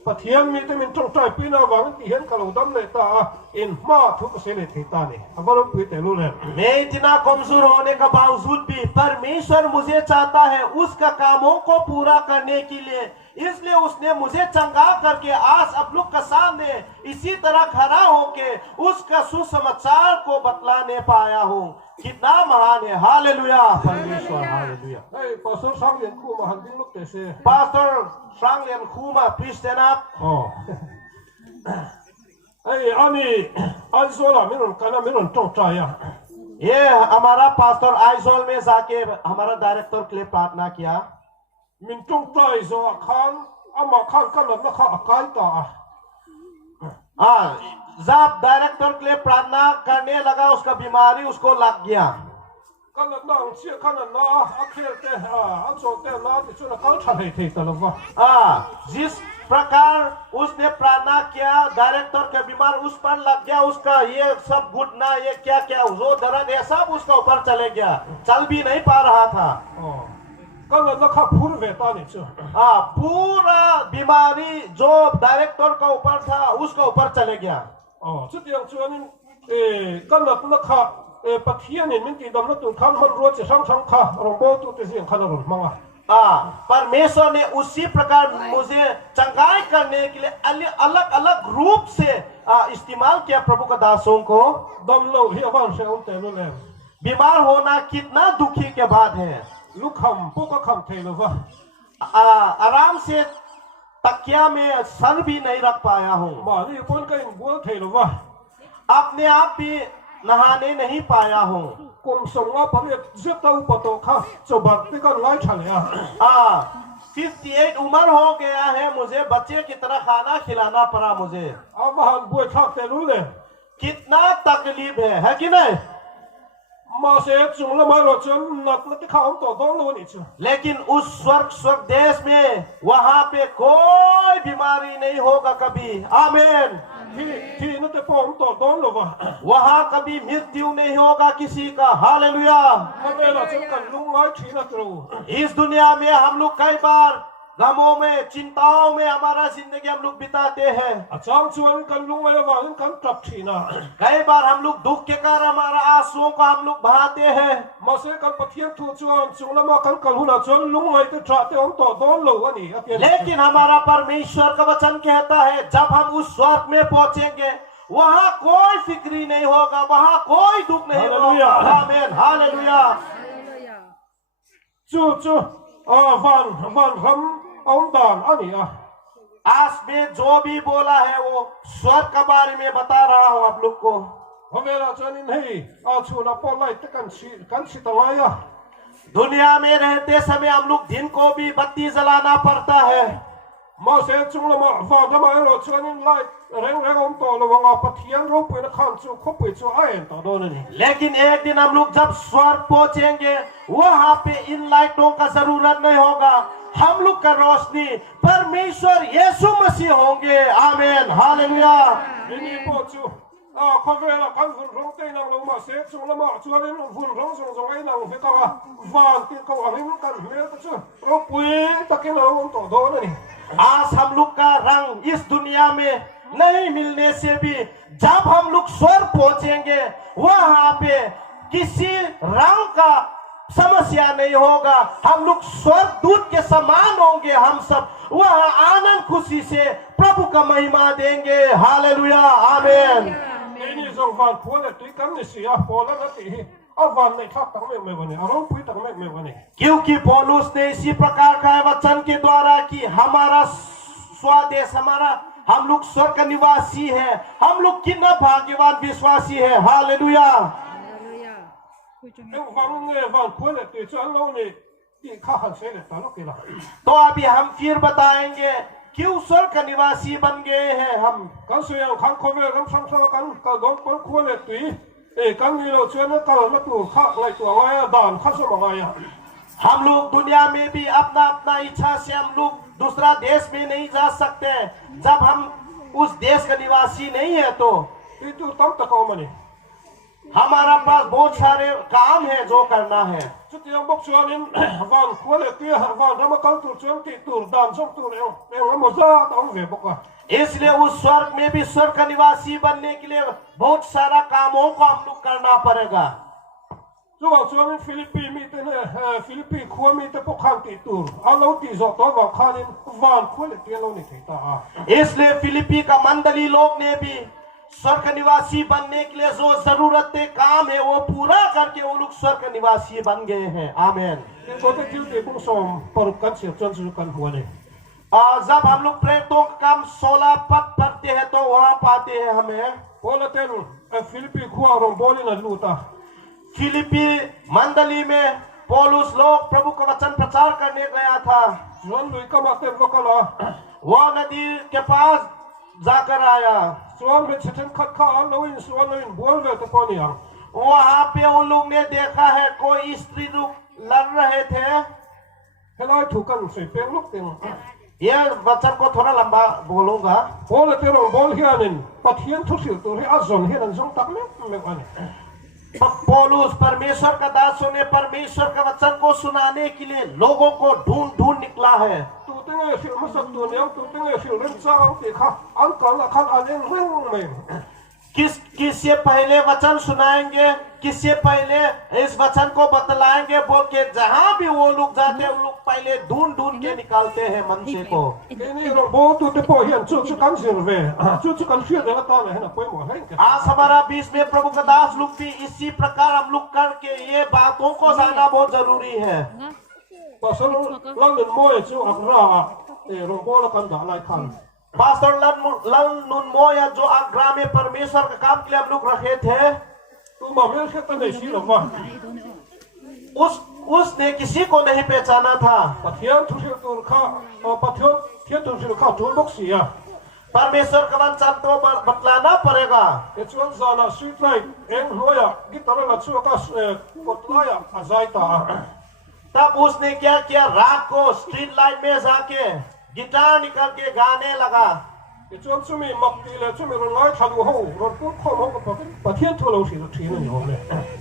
pathian mi te min tung trai pina wang ti hen ka lo dam le ta in ma thu ka se le thi ta ni abar pui te lu le मैं इतना कमजोर होने का बावजूद भी परमेश्वर मुझे चाहता है उसका कामों को पूरा करने के लिए, इसलिए उसने मुझे चंगा करके आज आप लोग का सामने इसी तरह खड़ा होके उसका सुसमाचार को बतलाने पाया हूँ। कितना महान है। हालेलुया परमेश्वर, hallelujah. hey pastor sang yen khu ma han ding luk te se Pastor Franklin Kuma, please stand up. oh hey ani ai zo la mi ron kana mi ron tung trai ya ये हमारा पास्टर आइजोल में जाके हमारा डायरेक्टर के लिए प्रार्थना किया। min tung trai zo khan ama khan kan na kha akai ta जब डायरेक्टर के लिए प्रार्थना करने लगा उसका बीमारी उसको लग गया। kan na nang chia kan na akhel te a cho te na ti chu na kal tha thei thei ta lo wa जिस प्रकार उसने प्रार्थना किया डायरेक्टर का बीमार उस पर लग गया, उसका ये सब घुटना ये क्या क्या जो दर्द है सब उसका ऊपर चले गया, चल भी नहीं पा रहा था। oh kan na kha phur ve ta ni chu पूरा बीमारी जो डायरेक्टर का ऊपर था उसका ऊपर चले गया। oh chu tiang chuan kan na kha pathian in min ti dam na tu khan man ro che sang sang kha rong bo tu te siang khan ron manga परमेश्वर ने उसी प्रकार मुझे चंगाई करने के लिए अलग अलग रूप से इस्तेमाल किया प्रभु का दासों को। dam lo hi awan se on te lu le बीमार होना कितना दुखी के बाद है। lu kham pu ka kham thei lo wa आराम से तकिया में सर भी नहीं रख पाया हूँ, ma ni pon ka in bol thei lo wa अपने आप भी नहाने नहीं पाया हूँ। kum song nga pa le zet ta u pa to kha cho bak te kan lai thale ya 58 उम्र हो गया है, मुझे बच्चे की तरह खाना खिलाना पड़ा मुझे। ama han boi thak te lu le कितना तकलीफ है कि नहीं। ma se chung la ma ro chen nat na ti kham to dong lo ni chu लेकिन उस स्वर्ग देश में वहां पे कोई बीमारी नहीं होगा कभी। आमीन। thi na te pom to dong lo wa वहां कभी मृत्यु नहीं होगा किसी का। Hallelujah. ma be la chu kan lu ngai thi na tro इस दुनिया में हम लोग कई बार गमों में चिंताओं में हमारा जिंदगी हम लोग बिताते हैं। achang chuan kan lu ngai wa kan trap thi na कई बार हम लोग दुख के कारण हमारा आंसुओं को हम लोग बहाते हैं। ma se kan pathian thu chuan chung la ma kan kal hu na chuan lu ngai te tra te om to dong lo ani लेकिन हमारा परमेश्वर का वचन कहता है जब हम उस स्वर्ग में पहुंचेंगे वहां कोई फिक्री नहीं होगा, वहां कोई दुख नहीं होगा। आमीन। Hallelujah. chu chu van ram om dan ani आज में जो भी बोला है वो स्वर्ग के बारे में बता रहा हूँ आप लोग को। hovela chuan in hei a chu na po lai te kan si ta lai ya दुनिया में रहते समय हम लोग दिन को भी बत्ती जलाना पड़ता है। mà sẽ chung là mà vào đó mà rồi cho nên lại rèn ông tổ là vòng áp thiên rồi bây giờ khăn chú không bây giờ ai tổ đó này लेकिन एक दिन हम लोग जब स्वर्ग पहुंचेंगे वहां पे इन लाइटों का जरूरत नहीं होगा हम लोग का रोशनी परमेश्वर यीशु मसीह होंगे आमीन hallelujah ini po chú có vẻ là căn vườn rong tây năng lâu mà sẽ chung là mà cho nên vườn rong rong ấy năng phải cả vàng cái câu hàng những căn mẹ ta chứ rồi bây ta cái nào ông tổ đó này आज हम लोग का रंग इस दुनिया में नहीं मिलने से भी जब हम लोग स्वर्ग पहुंचेंगे वहां पे किसी रंग का समस्या नहीं होगा हम लोग स्वर्ग दूत के समान होंगे हम सब वहां आनंद खुशी से प्रभु का महिमा देंगे हालेलुया आमीन ini dòng vàng phun là tuy cắm này xì à phô lắm đó thì vàng này khác tặng mẹ vậy này rong quý tặng mẹ vậy này क्योंकि पौलुस ने इसी प्रकार का वचन के द्वारा कि हमारा स्वदेश हमारा हम लोग स्वर्ग का निवासी है हम लोग कितना भाग्यवान विश्वासी है hallelujah vàng phun là tuy cho lâu này thì khác hẳn sẽ là tao nó kia là तो अभी हम फिर बताएंगे क्यों स्वर्ग का निवासी बन गए हैं हम kan suy kan ko ve ram sam sam kan ka gong kon ko le tui kan ni lo chen ka la tu kha lai tu wa ya dan kha so ma ya हम लोग दुनिया में भी अपना अपना इच्छा से हम लोग दूसरा देश में नहीं जा सकते जब हम उस देश का निवासी नहीं है तो ti tu tam ta ko ma ni हमारा पास बहुत सारे काम है जो करना है chu ti ang bok chuan in van ko le ti van ram kan tu chen ti tu dan som tu le mo za ta ve bok a इसलिए उस स्वर्ग में भी स्वर्ग का निवासी बनने के लिए बहुत सारा कामों को हम लोग करना पड़ेगा chu wa chuan in philippi mi te ne philippi kho mi te pok khan ti tu a lo ti zo to wa khan in van ko le ti lo ni thei ta a इसलिए फिलिपी का मंडली लोग ने भी स्वर्ग का निवासी बनने के लिए जो जरूरतें काम है वो पूरा करके वो लोग स्वर्ग का निवासी बन गए हैं आमीन ko te ti te bung som par kan se chuan chu kan huan ne जब हम लोग प्रेरितों का काम 16 पद पढ़ते हैं तो वहां पाते हैं हमें Bola ten Philippi kuwa rong boli na luta. Philippi मंडली में पौलुस लोग प्रभु का वचन प्रचार करने गया था Zuan lui kama ten lokala. वह नदी के पास जाकर आया Zuan me cheten khat kha an lawin zuan lawin bol ve te poni ang. वहां पे उन लोग ने देखा है कोई स्त्री लोग लड़ रहे थे Helai thukan se peng lok ten. यह वचन को थोड़ा लंबा बोलूंगा Bola ten rong bol hianin pathian thu sil tu ri azon hian zong tak me ani. पौलुस परमेश्वर का दासों ने परमेश्वर का वचन को सुनाने के लिए लोगों को ढूंढ ढूंढ निकला है Tu tenge fil masak tu ne tu tenge fil ren sa ang te kha an kan la khan an ren me. किससे पहले वचन सुनाएंगे किससे पहले इस वचन को बतलाएंगे बोल के जहां भी वो लोग जाते हैं वो लोग पहले ढूंढ ढूंढ के निकालते हैं मनुष्य को Ini rong bol tu te po hian chu chu kan sir ve. Chu kan fil de la ta ne na poi mo hain ke. आज हमारा बीच में प्रभु का दास लोग भी इसी प्रकार हम लोग करके ये बातों को जानना बहुत जरूरी है Pasal lang nen mo chu akra rong bol kan da lai khan. Pastor लन नुन मोया जो आगरा में परमेश्वर का काम के लिए हम लोग रखे थे Tu ma me khet ne si lo va. उसने किसी को नहीं पहचाना था Pathian thu sil tu kha pathian thiên tu sil kha tu bok si ya. परमेश्वर का वचन तो बतलाना पड़ेगा E chuan zana street light eng hoya gitar la chu ka kot la ya azai ta. तब उसने क्या किया रात को स्ट्रीट लाइट में जाके गिटार निकाल के गाने लगा E chuan chu mi mak ti le chu mi ron lai thalu ho ron pu khom ho ko pathian thu lo si lo thi ne ho le.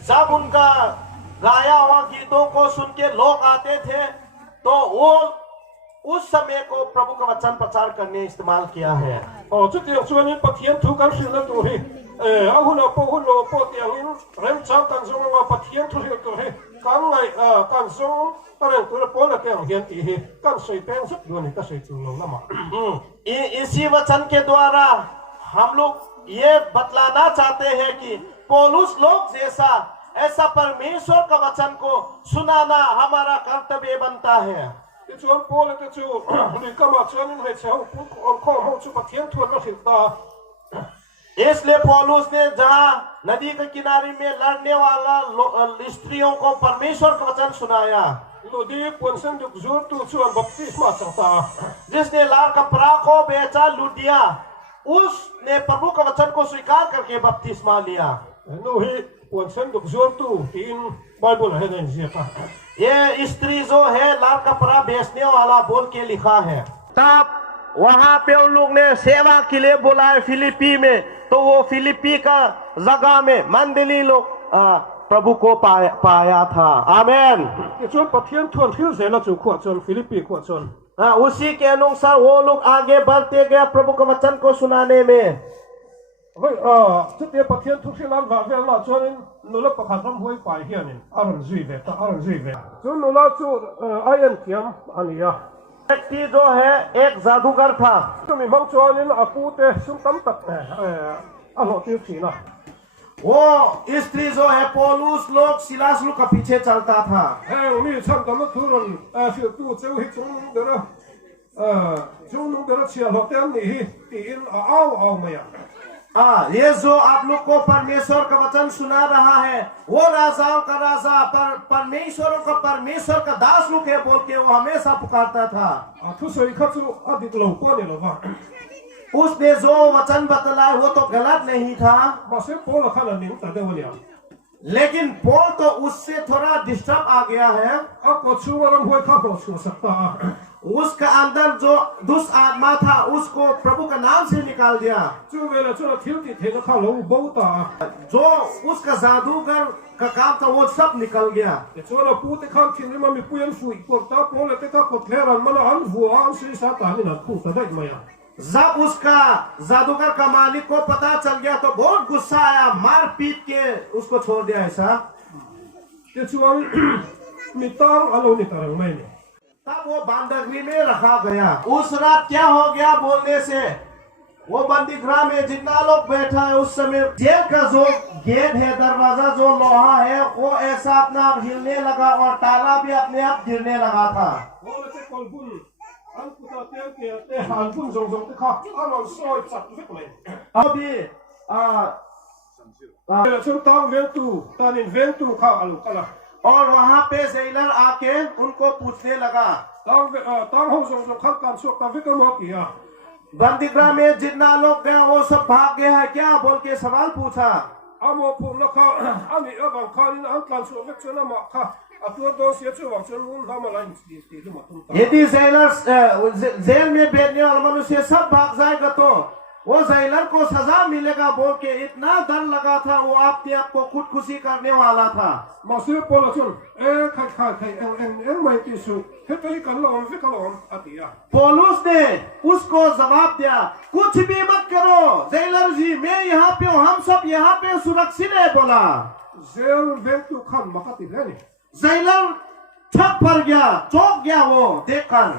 जब उनका गाया हुआ गीतों को सुन के लोग आते थे तो वो उस समय को प्रभु का वचन प्रचार करने इस्तेमाल किया है O chu ti chuan in pathian thu kan sil na tu hi. A hu lo po ti ang in rem chang kan zong wa pathian thu sil tu hi. Kan ngai kan zong tareng tu po la teng hian ti hi. Kan sei peng sat du ni ka sei tu lo lama. इसी वचन के द्वारा हम लोग ये बतलाना चाहते हैं कि पौलुस लोग जैसा ऐसा परमेश्वर का वचन को सुनाना हमारा कर्तव्य बनता है E chuan po le te chu lui kama chuan in he cheu pu on kho ho chu pathian thu lo sil ta. इसलिए पौलुस ने जहाँ नदी के किनारे में लड़ने वाला स्त्रियों को परमेश्वर का वचन सुनाया Lu di puan sen duk zur tu chuan baptisma changta. जिसने लाल कपड़ा को बेचा लूट दिया, उसने प्रभु का वचन को स्वीकार करके बपतिस्मा लिया। Nu hi puan sen duk zur tu tin Bible hai nan ziata. ये स्त्री जो है लाल कपड़ा बेचने वाला बोल के लिखा है। तब वहां पे उन लोग ने सेवा के लिए बुलाए फिलिपी में, तो वो फिलिपी का जगह में मंडली लोग प्रभु को पाया था। आमेन। Ke chuan pathian thuan thil zela chu khuat chuan Philippi khuat chuan. उसी के अनुसार वो लोग आगे बढ़ते गए प्रभु के वचन को सुनाने में। Hoi chute pathian thusilan va vel la chuan nula pakhatam hoi pai hianin aron zui ve ta aron zui ve. Chuan nula chu ayan kiam ania. व्यक्ति जो है एक जादूगर था। Chumi mang chuanin apu te sum tam tak alo tir thina. वो स्त्री जो है पौलुस लोग सिलास लोग का पीछे चलता था। Heng mi cham tam thuron fi tu cheu hi chung dera chung dera chia hotel ni hi tin au maya. ये जो आप लोग को परमेश्वर का वचन सुना रहा है, वो राजाओं का राजा परमेश्वरों का परमेश्वर का दास लोग है बोल के वो हमेशा पुकारता था। Thu soi kha chu adik lo ko ni lo ba. उसने जो वचन बतलाया वो तो गलत नहीं था, Ma se pol khala ning ta de wanya. लेकिन पौल तो उससे थोड़ा डिस्टर्ब आ गया है। A ko chu waram hoi kha ko chu sakta. उसका अंदर जो दुष्ट आत्मा था उसको प्रभु का नाम से निकाल दिया। Chu vela chu thil ti the na kha lo bo ta. जो उसका जादूगर का काम था वो सब निकल गया। Ke chu na pu te khan thin ma mi puyan fui ko ta pol te ka ko thleran mana an vu an si sa ta ni na khu ta dai maya. जब उसका जादूगर का मालिक को पता चल गया तो बहुत गुस्सा आया, मार पीट के उसको छोड़ दिया ऐसा। Ke chu an mi tang alo ni tarang mai ni. तब वो बंदगृह में रखा गया। उस रात क्या हो गया बोलने से, वो बंदी गृह में जितना लोग बैठा है उस समय जेल का जो गेट है, दरवाजा जो लोहा है वो ऐसा अपना हिलने लगा और ताला भी अपने आप गिरने लगा था। Pol te kol bun an puta te han bun zong zong te kha aron soi chak vek mai. अभी Chu tang vel tu tanin vel tu kha alu kala. और वहां पे जेलर आके उनको पूछने लगा, Tang ho zong zong khat kan sok ta vek mo ki ya. बंदीगृह में जितना लोग गए वो सब भाग गए हैं क्या बोल के सवाल पूछा। Amo pum na kha ami abang khalin an kan sok vek chana ma kha atur do se chu wang chen mun ha ma lain ti lu ma tum ta. यदि जेल में बैठने वाला मनुष्य सब भाग जाएगा तो वो जेलर को सजा मिलेगा बोल के इतना डर लगा था, वो अपने आप को खुदकुशी करने वाला था। Ma se pol chun khai en mai ti su he tai kan lo on vek lo on atia. पौलुस ने उसको जवाब दिया, कुछ भी मत करो जेलर जी, मैं यहाँ पे हूँ, हम सब यहाँ पे सुरक्षित है बोला। Zel vel tu khan ma ka ti le ni. Jailer छक पड़ गया, चौंक गया वो देखकर।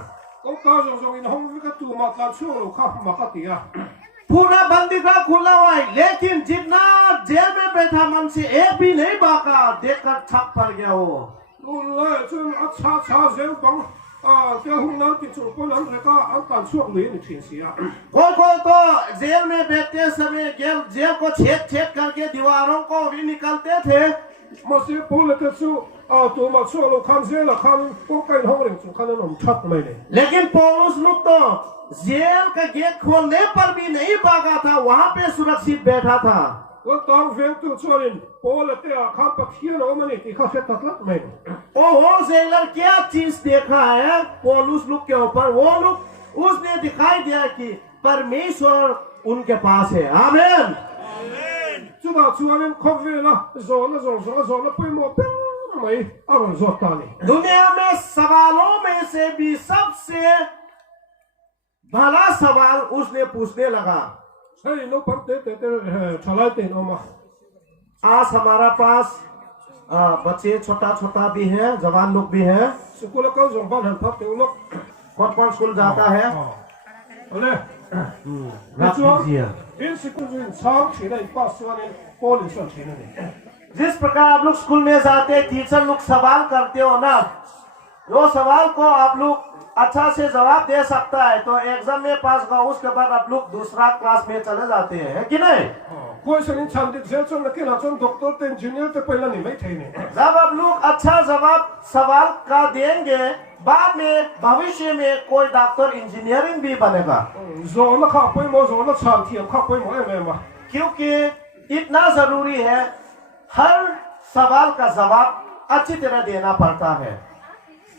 Ko ka zong zong in hong vek tu ma kan chu lo kha ma ka ti ya. पूरा बंदीगृह खुला हुआ है, लेकिन जितना जेल में बैठा मन से एक भी नहीं भागा, देखकर छक पड़ गया वो। Ulla chun cha zel bang te hung nan ti chu pon an reka an kan chuak le ni thin sia. कोई तो जेल में बैठते समय जेल को छेद करके दीवारों को भी निकलते थे। Ma se pol te chu to ma chu lo khan zel la khan ko kai hong reng chu khan nom thak mai le. लेकिन पौलुस लोग तो जेल का गेट खोलने पर भी नहीं भागा था, वहां पे सुरक्षित बैठा था। Ko tang vel tu chuanin pol te a kha pa khian o mani ti kha se tatlat mai. ओहो जेलर क्या चीज देखा है पौलुस लोग के ऊपर, वो लोग उसने दिखाई दिया कि परमेश्वर उनके पास है। आमीन। Chu da chuanin khok ve na zon na pai mo pe mai aron zot ta ni. दुनिया में सवालों में से भी सबसे भला सवाल उसने पूछने लगा। Sai no par te chalai te no ma. आज हमारा पास बच्चे छोटा भी है, जवान लोग भी है। School ka zong ban han phap te ulok. कौन स्कूल जाता है? Ole. रख दीजिए। In school in chang chi dai pa chuanin pol in chuan thina ni. जिस प्रकार आप लोग स्कूल में जाते टीचर लोग सवाल करते हो ना, वो सवाल को आप लोग अच्छा से जवाब दे सकता है तो एग्जाम में पास हुआ, उसके बाद आप लोग दूसरा क्लास में चले जाते हैं, है कि नहीं? क्वेश्चन छानदिक जेल चोन के ना चोन डॉक्टर ते इंजीनियर ते पहला नहीं मैं थे ने जब आप लोग अच्छा जवाब सवाल का देंगे, बाद में भविष्य में कोई डॉक्टर इंजीनियरिंग भी बनेगा, जो ना खा कोई मो जो ना छान थी खा कोई मो ए में क्योंकि इतना जरूरी है हर सवाल का जवाब अच्छी तरह देना पड़ता है।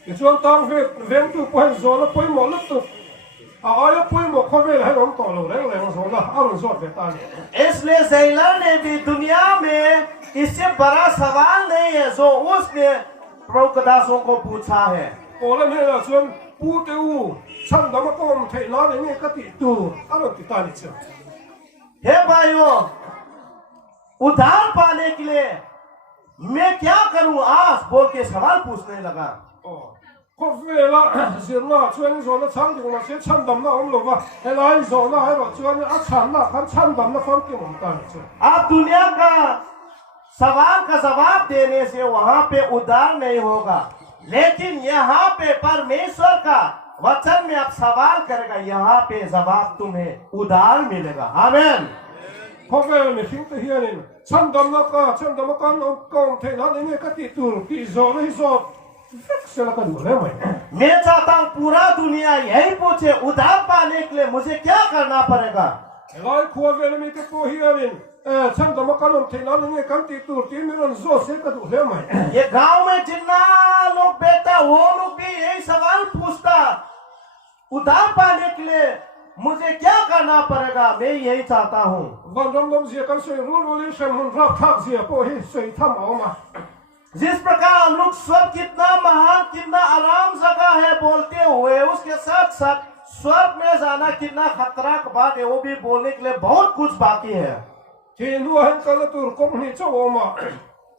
जोन तंग वेम तू कोई जो ना कोई मो तो आया कोई मो को वे है हम तो लो रे जो ना अब जो बेटा ने इसलिए ज़ैलर ने भी दुनिया में इससे बड़ा सवाल नहीं है जो उसने प्रभु दासों को पूछा है। बोले ने ना जोन पूते उ छन दम को हम थे ना ने कति तू अरो पिता ने छ हे भाइयों, उद्धार पाने के लिए मैं क्या करूं आज बोल के सवाल पूछने लगा। को वेला जिरना चोन जो ना छन दिगो से छन दम ना हम लोग है लाई जो ना है रो चोन आ छन ना kan छन दम ना फम के ममता ने आप दुनिया का सवाल का जवाब देने से वहां पे उद्धार नहीं होगा, लेकिन यहाँ पे परमेश्वर का वचन में आप सवाल करेगा, यहाँ पे जवाब तुम्हें उद्धार मिलेगा। आमीन। को वे में सिंह तो हिया ने छन दम ना का छन दम का नो को थे ना ने कति तू की जो नहीं जो फिक्स लगा दो ले मैं मैं चाहता हूँ पूरा दुनिया यही पूछे उद्धार पाने के लिए मुझे क्या करना पड़ेगा। लाई को वे में के तो हिया ने छन दम का नो थे ना ने कति तू ती मिलन जो से का दो ले मैं ये गांव में जितना लोग बैठा वो लोग भी यही सवाल पूछता, उद्धार पाने के लिए मुझे क्या करना पड़ेगा। मैं यही चाहता हूँ। वन दम दम जे kan से रूल रूल से मुन रख थक जे को ही से थम आओ मा जिस प्रकार हम लोग स्वर्ग कितना महान कितना आराम जगह है बोलते हुए, उसके साथ साथ स्वर्ग में जाना कितना खतरा का बात है वो भी बोलने के लिए बहुत कुछ बाकी है। तीन हन कल तुर को नहीं चो मा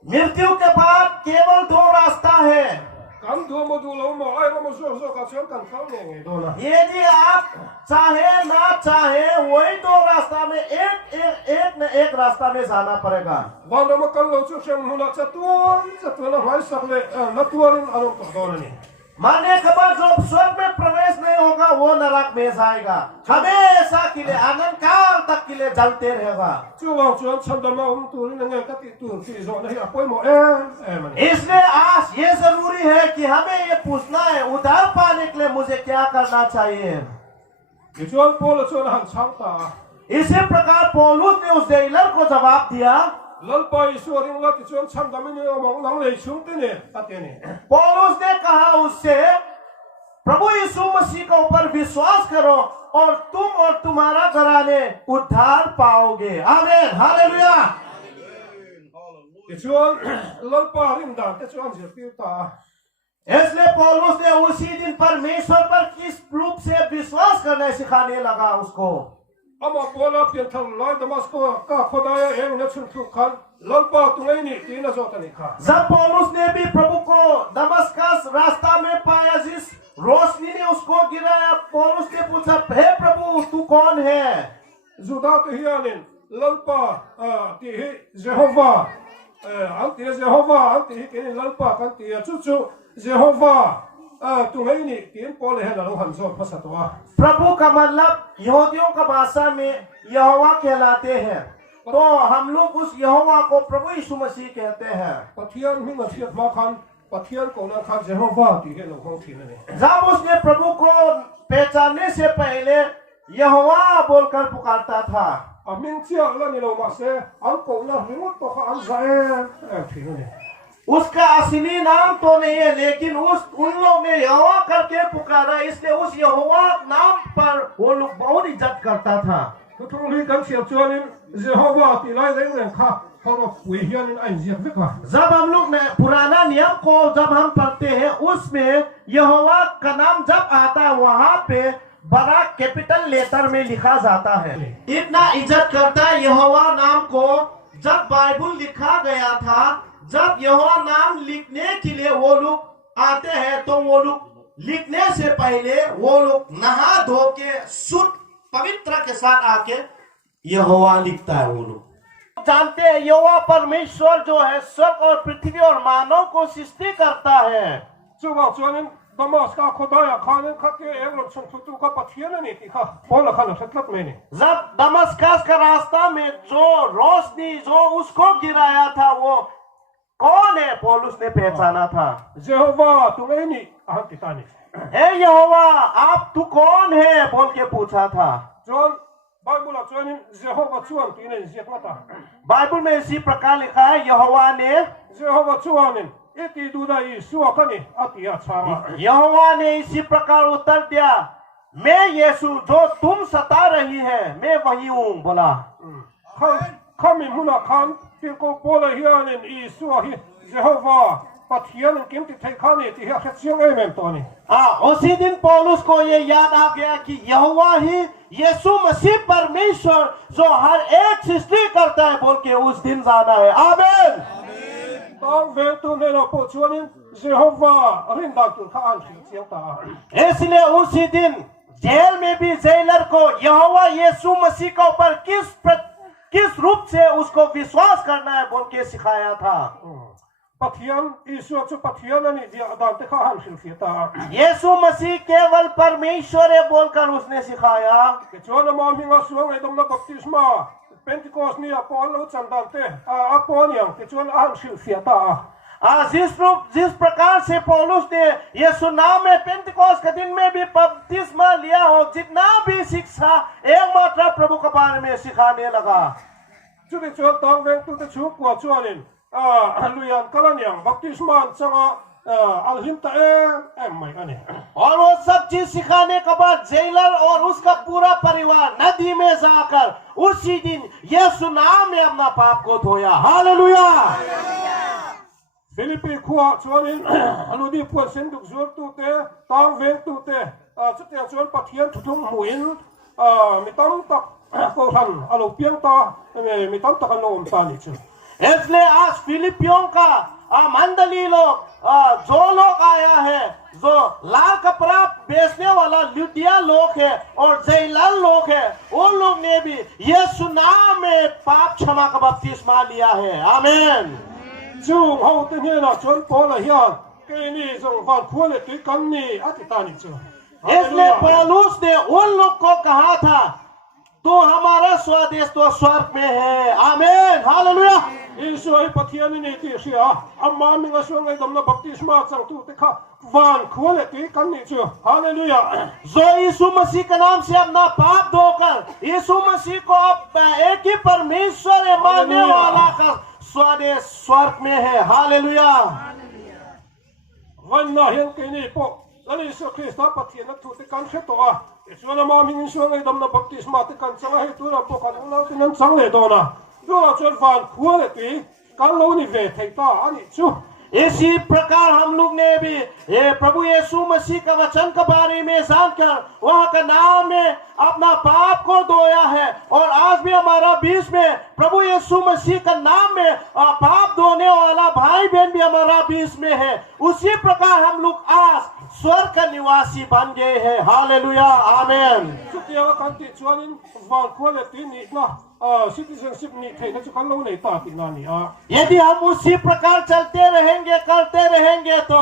मृत्यु के बाद केवल दो रास्ता है। kan do mo do lo ma ai mo so so ka chen kan khao ne nge do na यदि आप चाहे ना चाहे वही दो रास्ता में एक न एक रास्ता में जाना पड़ेगा। wan dam kan lo chu chen mu na cha tu na hai sak le na tuarin aro to do na ni मानने के बाद जो स्वर्ग में प्रवेश नहीं होगा वो नरक में जाएगा, हमेशा के लिए अनंत काल तक के लिए जलते रहेगा। chu wa chu chan dam ma tu ni nge ka ti tu ti zo na hi apoi mo e ma ni इसलिए आज ये जरूरी है कि हमें ये पूछना है उद्धार पाने के लिए मुझे क्या करना चाहिए। ye chu po lo chu na han chang ta इसी प्रकार पौलुस ने उस जेलर को जवाब दिया। lal pa isuaring la ti chu chan dam ni mo nang le chung te ne ta te ne पौलुस ने कहा उससे, प्रभु यीशु मसीह के ऊपर विश्वास करो और तुम और तुम्हारा घराने उद्धार पाओगे। आमीन। Hallelujah. ye chu lal pa rim da te chu an je pi ta इसलिए पौलुस ने उसी दिन परमेश्वर पर किस रूप से विश्वास करने सिखाने लगा उसको। ama bola pian thang lai damasco ka khodaya eng na chun thu khan lal pa tu ngai ni ti na zo ta ni kha जब पौलुस ने भी प्रभु को दमस्कस रास्ता में पाया, जिस रोशनी ने उसको गिराया, पौलुस ने पूछा, हे प्रभु तू कौन है? juda tu hianin lal pa ti hi jehova an ti jehova an ti hi lal pa kan ti chu chu jehova tu ngai ni tin pol he la lo han zo phasatwa प्रभु का मतलब यहूदियों का भाषा में यहोवा कहलाते हैं, तो हम लोग उस यहोवा को प्रभु यीशु मसीह कहते हैं। pathian mi ma thiat ma khan pathian ko na khan jehova ti he lo khong thi na ne जब उसने प्रभु को पहचानने से पहले यहोवा बोलकर पुकारता था, aming chia la ni lo ma se an ko na rimot to kha an zae thi na ne उसका असली नाम तो नहीं है, लेकिन उन लोग ने यहोवा करके पुकारा, इसलिए उस यहोवा नाम पर वो लोग बहुत इज्जत करता था। तो तुम भी कम से कम जेहोवा की लाई देंगे खा और विहियन इन जिया देखा जब हम लोग ने पुराना नियम को जब हम पढ़ते हैं, उसमें यहोवा का नाम जब आता है वहां पे बड़ा कैपिटल लेटर में लिखा जाता है। इतना इज्जत करता है यहोवा नाम को। जब बाइबल लिखा गया था, जब यहोवा नाम लिखने के लिए वो लोग आते हैं, तो वो लोग लिखने से पहले वो लोग नहा धो के शुद्ध पवित्र के साथ आके यहोवा लिखता है। वो लोग जानते हैं यहोवा परमेश्वर जो है स्वर्ग और पृथ्वी और मानव को सृष्टि करता है। 就往昨天 दमास्का खुदाया खाने खके एक लोग संस्कृति का पथिया नहीं थी खा बोला खाना सतलत में नहीं जब दमस्कस का रास्ता में जो रोशनी जो उसको गिराया था वो कौन है पौलुस ने पहचाना था। यहोवा तुम्हें नहीं आहतितानी हे यहोवा आप तू कौन है बोल के पूछा था। जोन बाइबल जोन यहोवा चुआन तीने जियकता बाइबल में इसी प्रकार लिखा है यहोवा ने यहोवा चुआन इति दुदा यीशु कने अतिया छामा यहोवा ने इसी प्रकार उत्तर दिया मैं यीशु जो तुम सता रही है मैं वही हूँ बोला। खमी मुना खान तिको बोला हियाने यीशु ही यहोवा पथियन किमती थे खाने ती है खचियों में तो नहीं। उसी दिन पौलुस को ये याद आ गया कि यहोवा ही यीशु मसीह परमेश्वर जो हर एक सृष्टि करता है बोल के उस दिन जाना है। आमीन। इसलिए उसी दिन जेल में भी जेलर को यहोवा यीशु मसीह के ऊपर किस रूप से उसको विश्वास करना है बोल के सिखाया था। पथियन ईश्वर से पथियन नहीं दिया अदालत का हाल सिलसिला यीशु मसीह केवल परमेश्वर है बोलकर उसने सिखाया कि जो न मामिंगा सुंग एकदम न बपतिस्मा पेंटिकोस नहीं अपोलो चंदाते अपोनियम कि जो न हाल सिलसिला जिस प्रकार से पौलुस ने यीशु नाम में पेंटिकोस के दिन में भी बपतिस्मा लिया हो जितना भी शिक्षा एकमात्र प्रभु के बारे में सिखाने लगा। जुड़े जो तंग वे तो छुप को चुआलिन लुयान कलानियम बपतिस्मा चंगा अलहिमता मैं और वो सब चीज सिखाने के बाद जेलर और उसका पूरा परिवार नदी में जाकर उसी दिन यीशु नाम में अपना पाप को धोया। हालेलुया। फिलिपी खुआ चुआलिन अलुदी पुअन सेंदुक जोर तुते तंग वे तुते चुते चुअन पथियन तुतुम मुइन मितम तक कोहन अलुपियं ता मितम तक नोम तानी चु। इसलिए आज फिलिपियों का मंडली लोग जो लोग आया है जो लाल कपड़ा बेचने वाला लुटिया लोग है और जेलर लोग है उन लोग ने भी यीशु नाम में पाप क्षमा का बपतिस्मा लिया है। आमीन। जो होते हैं ना चुन पोला हियान के नहीं जो बाल खोले तो कन्नी अतितानी चु। इसलिए पौलुस ने उन लोग को कहा था तो हमारा स्वदेश तो स्वर्ग में है। आमीन। हालेलुया। ईश्वर पथियन नहीं थी शिया अम्मा मिंगा सुंग एकदम न बपतिस्मा चंग तू देखा वान खोले तो कन्नी चु। हालेलुया। जो यीशु मसीह के नाम से अपना पाप धोकर यीशु मसीह को अब एक ही परमेश्वर है मानने वाला का स्वदेश स्वर्ग में है। हालेलुया। वन्ना हिल के नहीं पो लनी सो क्रिस्ता पथियन तू ते कंसे तो आ ईश्वर अम्मा मिंगा सुंग एकदम न बपतिस्मा ते कंसे है तू ना पो कन उला ते नन संग ले दोना जो चुन वान खोले तो कल लोनी वे थे ता अनि चु। इसी प्रकार हम लोग ने भी ये प्रभु यीशु मसीह का वचन के बारे में जानकर वहाँ का नाम में अपना पाप को धोया है और आज भी हमारा बीच में प्रभु यीशु मसीह का नाम में पाप धोने वाला भाई बहन भी हमारा बीच में है। उसी प्रकार हम लोग आज स्वर्ग का निवासी बन गए हैं। हालेलुया। आमीन। सुतिया कंती चुआलिन वान खोले तो नहीं ना सिटीजनशिप नहीं थे ना चुकन लोग नहीं ताती नानी यदि हम उसी प्रकार चलते रहेंगे करते रहेंगे तो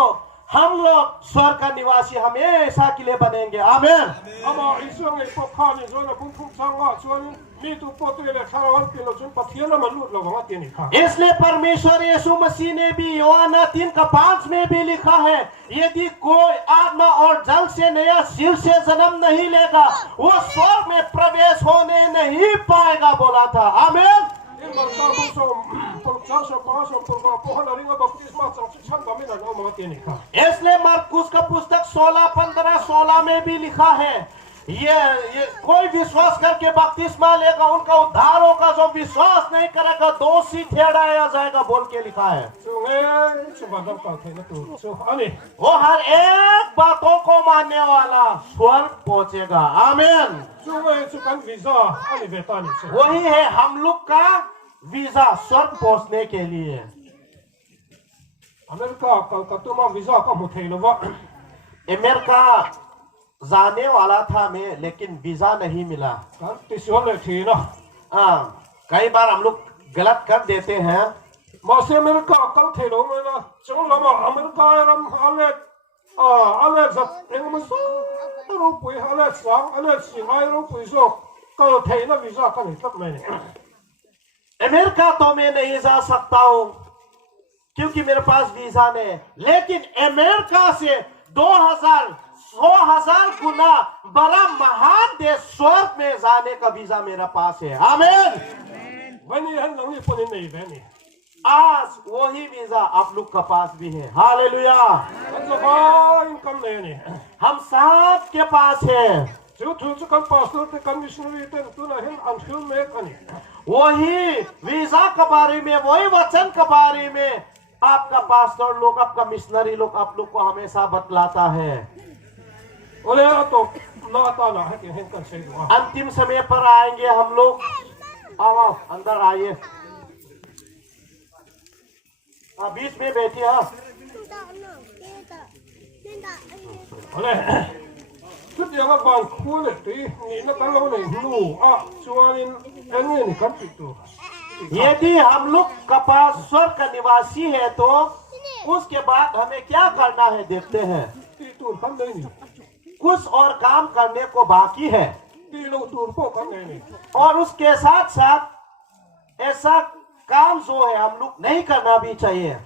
हम लोग स्वर्ग का निवासी हमेशा के लिए बनेंगे। आमीन। अब ईश्वर ने पोखाने जो ना पुंपुं चांगा चुआलिन मी तो पोते ले खारावन के लोग चुन पथियन मनुष्य लोग वहाँ तेनी खा। इसलिए परमेश्वर यीशु मसीह ने भी यूहन्ना 3:5 में भी लिखा है यदि कोई आत्मा और जल से नया सिर से जन्म नहीं लेगा वो स्वर्ग में प्रवेश होने नहीं पाएगा बोला था। आमीन। इसलिए मरकुस का पुस्तक 16:15-16 में भी लिखा है ये कोई विश्वास करके बपतिस्मा लेगा उनका उद्धार होगा जो विश्वास नहीं करेगा दोषी ठहराया जाएगा बोल के लिखा है। वो हर एक बातों को मानने वाला स्वर्ग पहुंचेगा। आमीन। वही है हम लोग का वीजा स्वर्ग पहुंचने के लिए। अमेरिका जाने वाला था मैं लेकिन वीजा नहीं मिला। कई बार हम लोग गलत कर देते हैं। ale zat eng ma so ro pui ale sang ale sing ai ro pui so kal thei na visa kan hi tlap mai ni America तो मैं नहीं जा सकता हूँ क्योंकि मेरे पास वीजा नहीं है, लेकिन अमेरिका से 100,000 गुना बड़ा महान देश स्वर्ग में जाने का वीजा मेरे पास है। आमीन। bani han long ni ponin nei bani आज वही वीजा आप लोग का पास भी है। Hallelujah. kan so ba income nei ni हम सब के पास है chu thu chu kan pastor te kan missionary te tu na hin an film me ani वही वीजा के बारे में, वही वचन के बारे में आपका पास्टर लोग, आपका मिशनरी लोग आप लोग को हमेशा बतलाता है। ole to na ta na ha ke hin kan sei do अंतिम समय पर आएंगे हम लोग। आओ अंदर आइए, बीच में बैठिए। हाँ, ole tu dia ga ban khu le ti ni na kan lo nei nu a chuanin eng ni kan pi tu यदि हम लोग का पास स्वर्ग का निवासी है तो उसके बाद हमें क्या करना है देखते हैं। ti tu kan nei ni कुछ और काम करने को बाकी है ti lo tu po kan nei ni और उसके साथ साथ ऐसा काम जो है हम लोग नहीं करना भी चाहिए।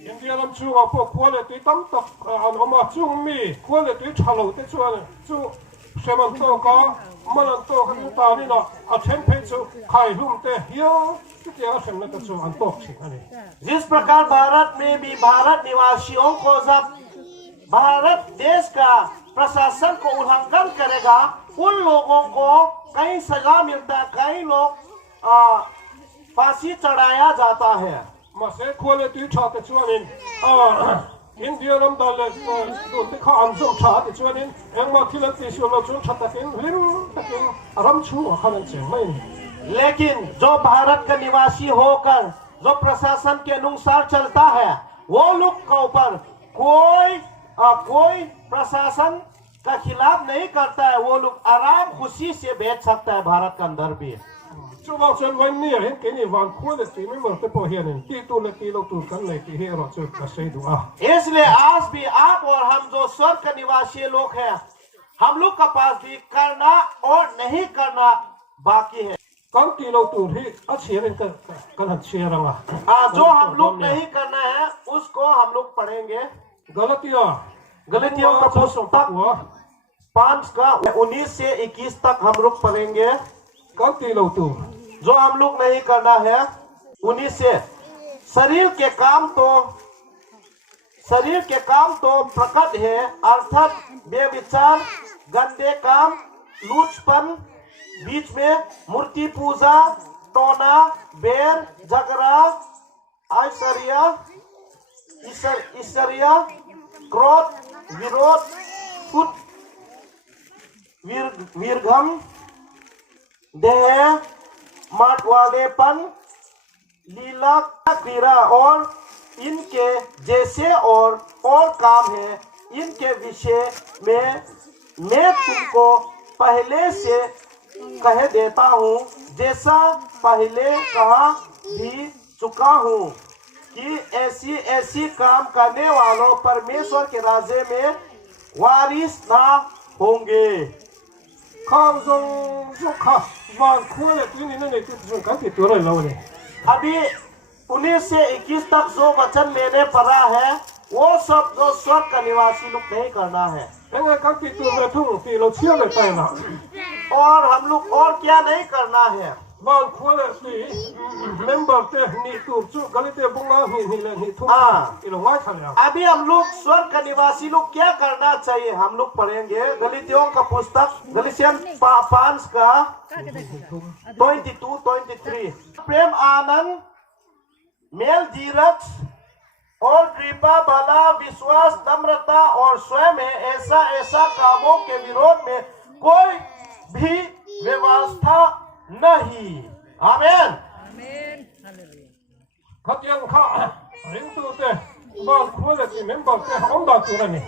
India lam chu ga po quality tam tak an oma chung mi quality chalo te chuan chu seman to ka manan to ka ta ni na a them pe chu khai lum te hiao ti te a sem na ta chu an to chi ani जिस प्रकार भारत में भी भारत निवासियों को जब भारत देश का प्रशासन को उल्लंघन करेगा उन लोगों को कई सजा मिलता है, कई लोग फांसी चढ़ाया जाता है। ma se quality cha te chuan in India lam dal le do te kha an zum cha te chuan in eng ma thilan ti su lo chu cha takin lim takin ram chu a khan chen mai लेकिन जो भारत का निवासी होकर जो प्रशासन के अनुसार चलता है वो लोग के ऊपर कोई प्रशासन का खिलाफ नहीं करता है, वो लोग आराम खुशी से बैठ सकता है भारत के अंदर भी। chu ba chen wan ni he ke ni van quality me mo te po hian in ti tu le ti lo tu kan nei ti he ro chu ka sei du a इसलिए आज भी आप और हम जो स्वर्ग के निवासी लोग हैं, हम लोग का पास भी करना और नहीं करना बाकी है। kan ti lo tu hi a chian kan kan han chia ranga जो हम लोग नहीं करना है उसको हम लोग पढ़ेंगे। galatia गलतियों का पुस्तक wa 5 का 19 से 21 तक हम लोग पढ़ेंगे। kan ti lo tu जो हम लोग नहीं करना है 19 से शरीर के काम तो प्रकट है, अर्थात बेविचार, गंदे काम, लूचपन, बीच में मूर्ति पूजा, टोना, बैर, झगड़ा, ईर्ष्या, क्रोध, विरोध, कुट, वीरघम, देह मतवादेपन, लीला क्रीड़ा और इनके जैसे और काम है। इनके विषय में मैं तुमको पहले से कह देता हूँ, जैसा पहले कहा भी चुका हूँ कि ऐसी काम करने वालों परमेश्वर के राज्य में वारिस ना होंगे। khang zong zo kha van quality ni nei ti chu kan ti tu ro lo ni अभी 19 से 21 तक जो वचन मैंने पढ़ा है वो सब जो स्वर्ग का निवासी लोग नहीं करना है। eng kan ti tu le thu ti lo chia le tai na और हम लोग और क्या नहीं करना है। van quality member te ni tu chu galite bunga ni le ni thu हाँ। ti lo ngai tha ya अभी हम लोग स्वर्ग का निवासी लोग क्या करना चाहिए हम लोग पढ़ेंगे। गलीतियों का पुस्तक गलीतियन 5 का 22-23। प्रेम, आनंद, मेल, धीरज और कृपा, भला, विश्वास, नम्रता और स्वयं में ऐसा कामों के विरोध में कोई भी व्यवस्था नहीं। आमीन। khatian kha ring tu te van quality member te hom da tu ni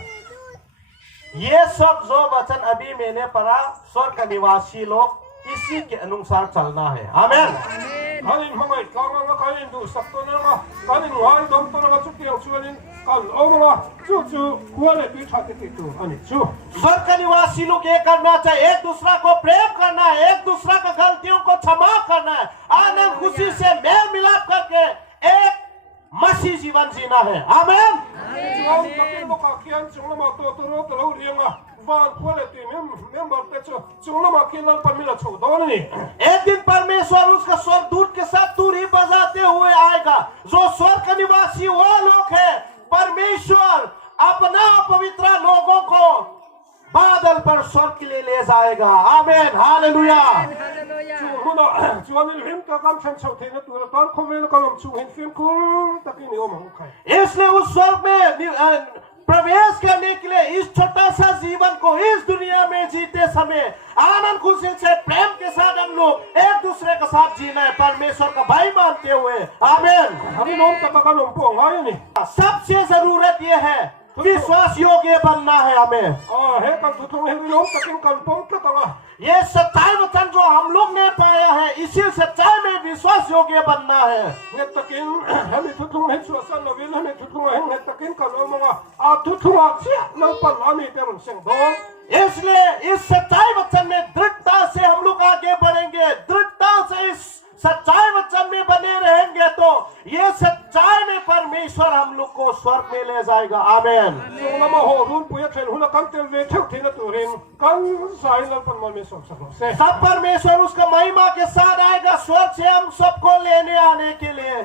ये सब जो वचन अभी मैंने पढ़ा स्वर्ग का निवासी लोग इसी के अनुसार चलना है। आमीन। hanin hamai ka ma ka in du sak to na ma kanin wai dom to na chu ti chu ni kan omla chu kuale tu thate ti tu ani chu स्वर्ग का निवासी लोग ये करना चाहिए, एक दूसरा को प्रेम करना है, एक दूसरा का गलतियों को क्षमा करना है, आनंद खुशी से मेल मिलाप करके एक मसीह जीवन जीना है। आमीन। chuan takin mo ka kian chunglama to ro to lo rianga van kuale ti member te chunglama kinan pamila chu do ni एक दिन परमेश्वर उसका स्वर्गदूत के साथ तुरही बजाते हुए आएगा। जो स्वर्ग का निवासी वो लोग है, परमेश्वर अपना पवित्र लोगों को बादल पर स्वर्ग के लिए ले जाएगा। आमीन, hallelujah. muna chuan in rim ka kam chan chau theina tu tan khovel kalam chu hin film khul takin ni om khai इसलिए उस स्वर्ग में प्रवेश करने के लिए इस छोटा सा जीवन को इस दुनिया में जीते समय आनंद खुशी से प्रेम के साथ हम लोग एक दूसरे के साथ जीना है, परमेश्वर का भाई मानते हुए। आमीन। ani nom ta ka nom po ngai ni सबसे जरूरत यह है विश्वास योग्य बनना है हमें। he kan tu thong he nom takin kan pom ta ta ये सच्चाई वचन जो हम लोग ने पाया है, इसी सच्चाई में विश्वास योग्य बनना है। ne takin hemi tu thong he chu san no vil hemi tu thong he ne takin kan om nga a tu thong chia lo pan ani te rong seng don इसलिए इस सच्चाई वचन में दृढ़ता से हम लोग आगे बढ़ेंगे, दृढ़ता से इस सच्चाई वचन में बने रहेंगे तो ये सच्चाई में परमेश्वर हम लोग को स्वर्ग में ले जाएगा। आमीन। chunglama ho run puya chen huna kan te ve theu theina tu rin kan sai lo pan mon me som sa se सब परमेश्वर उसका महिमा के साथ आएगा स्वर्ग से हम सबको लेने आने के लिए।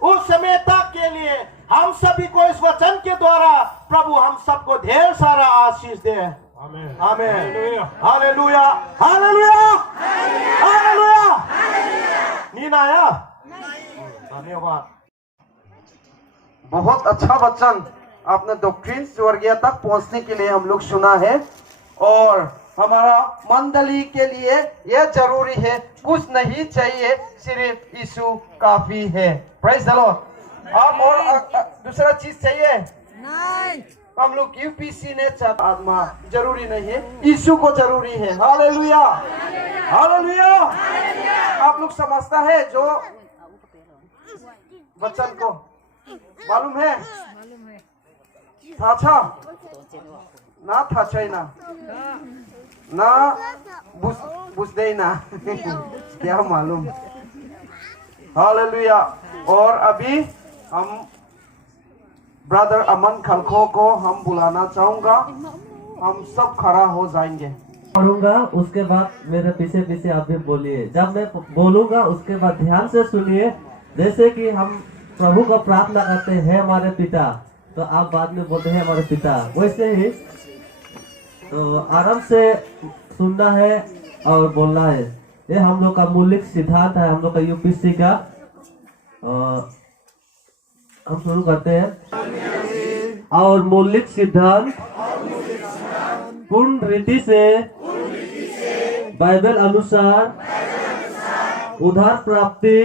उस समय तक के लिए हम सभी को इस वचन के द्वारा प्रभु हम सबको ढेर सारा आशीष दे। amen आमीन, hallelujah हालेलुया, हालेलुया, हालेलुया। नींद आया? धन्यवाद। बहुत अच्छा वचन आपने डॉक्ट्रिन स्वर्गीय तक पहुंचने के लिए हम लोग सुना है, और हमारा मंडली के लिए यह जरूरी है, कुछ नहीं चाहिए, सिर्फ यीशु काफी है। Praise the Lord. आप और दूसरा चीज चाहिए? नहीं। हम लोग यूपीसी ने आत्मा जरूरी नहीं है, यीशु को जरूरी है। Hallelujah, hallelujah. आप लोग समझता है जो वचन को मालूम है? था ना था चाइना ना बुझदे ना क्या मालूम। हालेलुया। और अभी हम ब्रदर अमन खलखो को हम बुलाना चाहूंगा, हम सब खड़ा हो जाएंगे। पढ़ूंगा, उसके बाद मेरे पीछे पीछे आप भी बोलिए। जब मैं बोलूंगा उसके बाद ध्यान से सुनिए। जैसे कि हम प्रभु को प्रार्थना करते हैं हमारे पिता, तो आप बाद में बोलते हैं हमारे पिता, वैसे ही तो आराम से सुनना है और बोलना है। ये हम लोग का मौलिक सिद्धांत है, हम लोग का यूपीसी का। हम शुरू करते हैं। और मौलिक सिद्धांत पूर्ण रीति से बाइबल अनुसार उद्धार प्राप्ति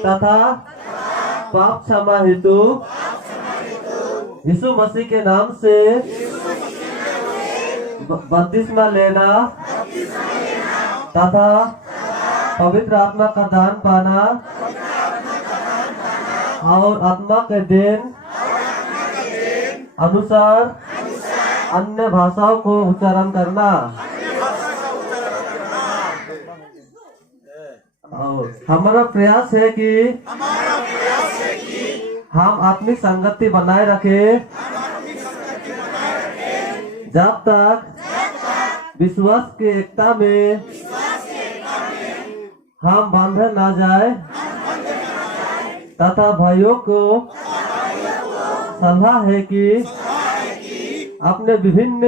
तथा पाप क्षमा हेतु यीशु मसीह के नाम से बपतिस्मा लेना तथा पवित्र आत्मा का दान पाना और आत्मा के दिन अनुसार अन्य भाषाओं को उच्चारण करना। और हमारा प्रयास है कि हम आत्मिक संगति बनाए रखे जब तक विश्वास के एकता में हम बांधे ना जाए तथा भाइयों को सलाह है कि अपने विभिन्न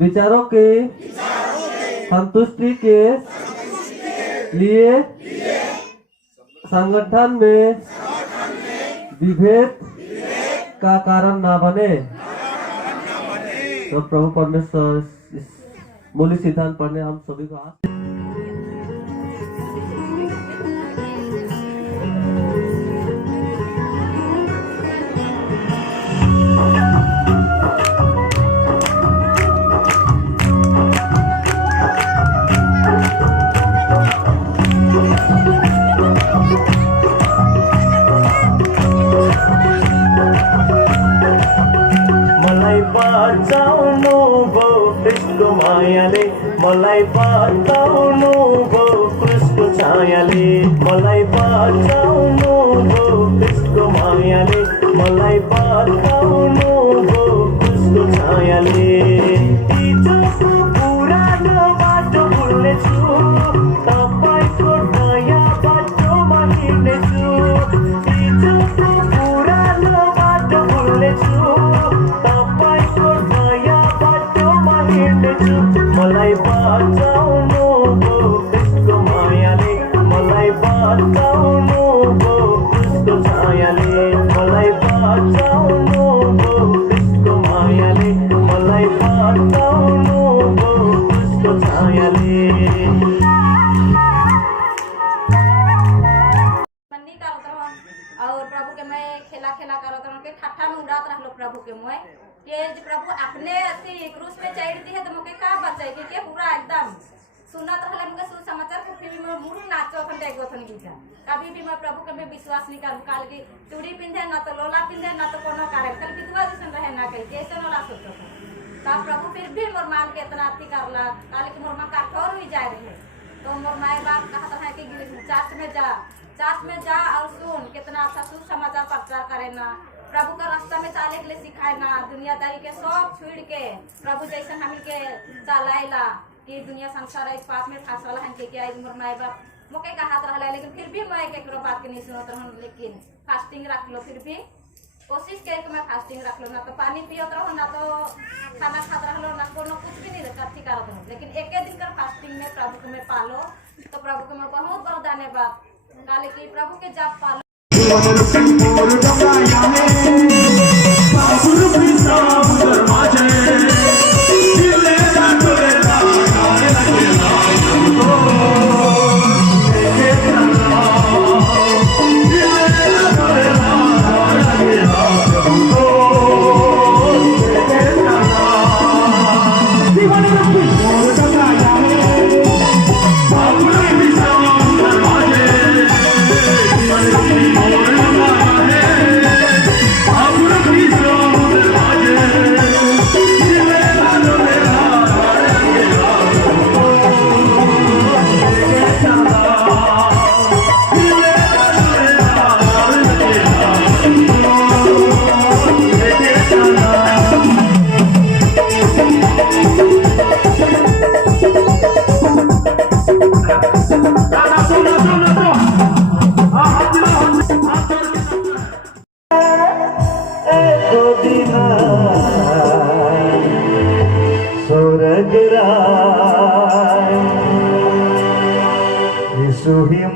विचारों के संतुष्टि के लिए संगठन में विभेद का कारण ना बने। तो प्रभु परमेश्वर इस मौलिक सिद्धांत पढ़ने हम सभी को Thank you. मलाई बचाउनु भो क्रिस्टको मायाले मलाई बचाउनु भो क्रिस्टको छायाले मलाई बचाउनु भो क्रिस्टको मायाले मलाई बचाउनु भो क्रिस्टको छायाले हिजोको पुरानो बाटो भुल्नेछु तपाईको नयाँ बाटोमा हिँड्नेछु हिजोको पुरानो बाटो भुल्नेछु तपाईको नयाँ बाटोमा हिँड्नेछु मलाई बचाउनु भो क्रिस्टको मायाले मलाई बचाउनु भो क्रिस्टको छायाले मलाई बचाउनु भो क्रिस्टको मायाले मलाई बचाउनु भो क्रिस्टको छायाले मन्नी करत रहन और प्रभु के मैं खेला खेला करत रहन के ठट्ठा में उड़ात रहलो प्रभु के मैं के जे प्रभु अपने अति क्रूस पे चढ़ दी है तो मोके का बचाई के पूरा एकदम सुनत रहले मुके सुसमाचार को फिर में मुरु नाचो खन देखो थन गीता कभी भी मैं प्रभु के में विश्वास नहीं करूं काल की चूड़ी पिंधे ना तो लोला पिंधे ना तो कोनो कार्य कल विधवा जैसन रहे ना कहीं कैसे ना सोचो ता प्रभु फिर भी मोर मान के इतना अति करला काल की मोर मां कठोर हुई जाए रहे तो मोर माए बाप कहत रहे कि चर्च में जा और सुन कितना अच्छा सुसमाचार प्रचार करे ना प्रभु का रास्ता में चाले के लिए सिखाए ना दुनियादारी के सब छोड़ के प्रभु जैसे हम के चलाएला कि दुनिया संसार इस पाप में फंसल है के क्या मोर माए बाप मोके का हाथ रहला लेकिन फिर भी मैं केकरो बात के नहीं सुनत रहन लेकिन फास्टिंग रख लो फिर भी कोशिश करके मैं फास्टिंग रख लो ना तो पानी पियत रहो ना तो खाना खात रहो ना कोनो कुछ भी नहीं करती करत रहो लेकिन एक दिन का फास्टिंग में प्रभु को मैं पालो तो प्रभु को मैं बहुत बहुत धन्यवाद काले की प्रभु के जाप पालो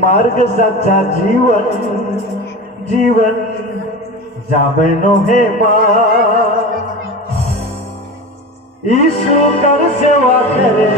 मार्ग सच्चा जीवन जीवन जाबनो है यीशु कर सेवा करे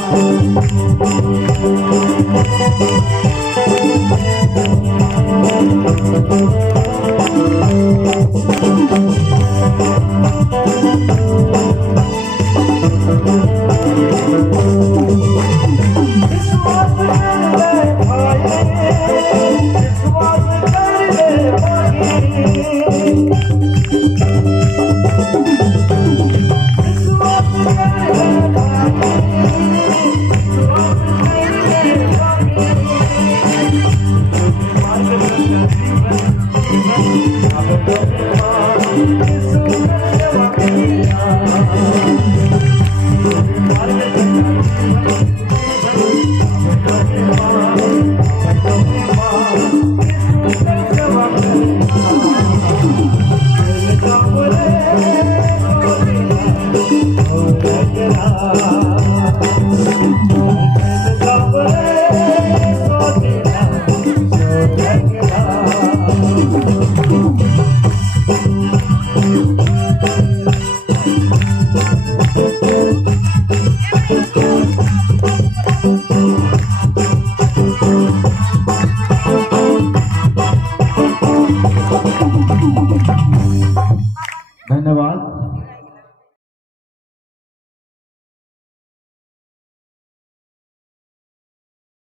हाँ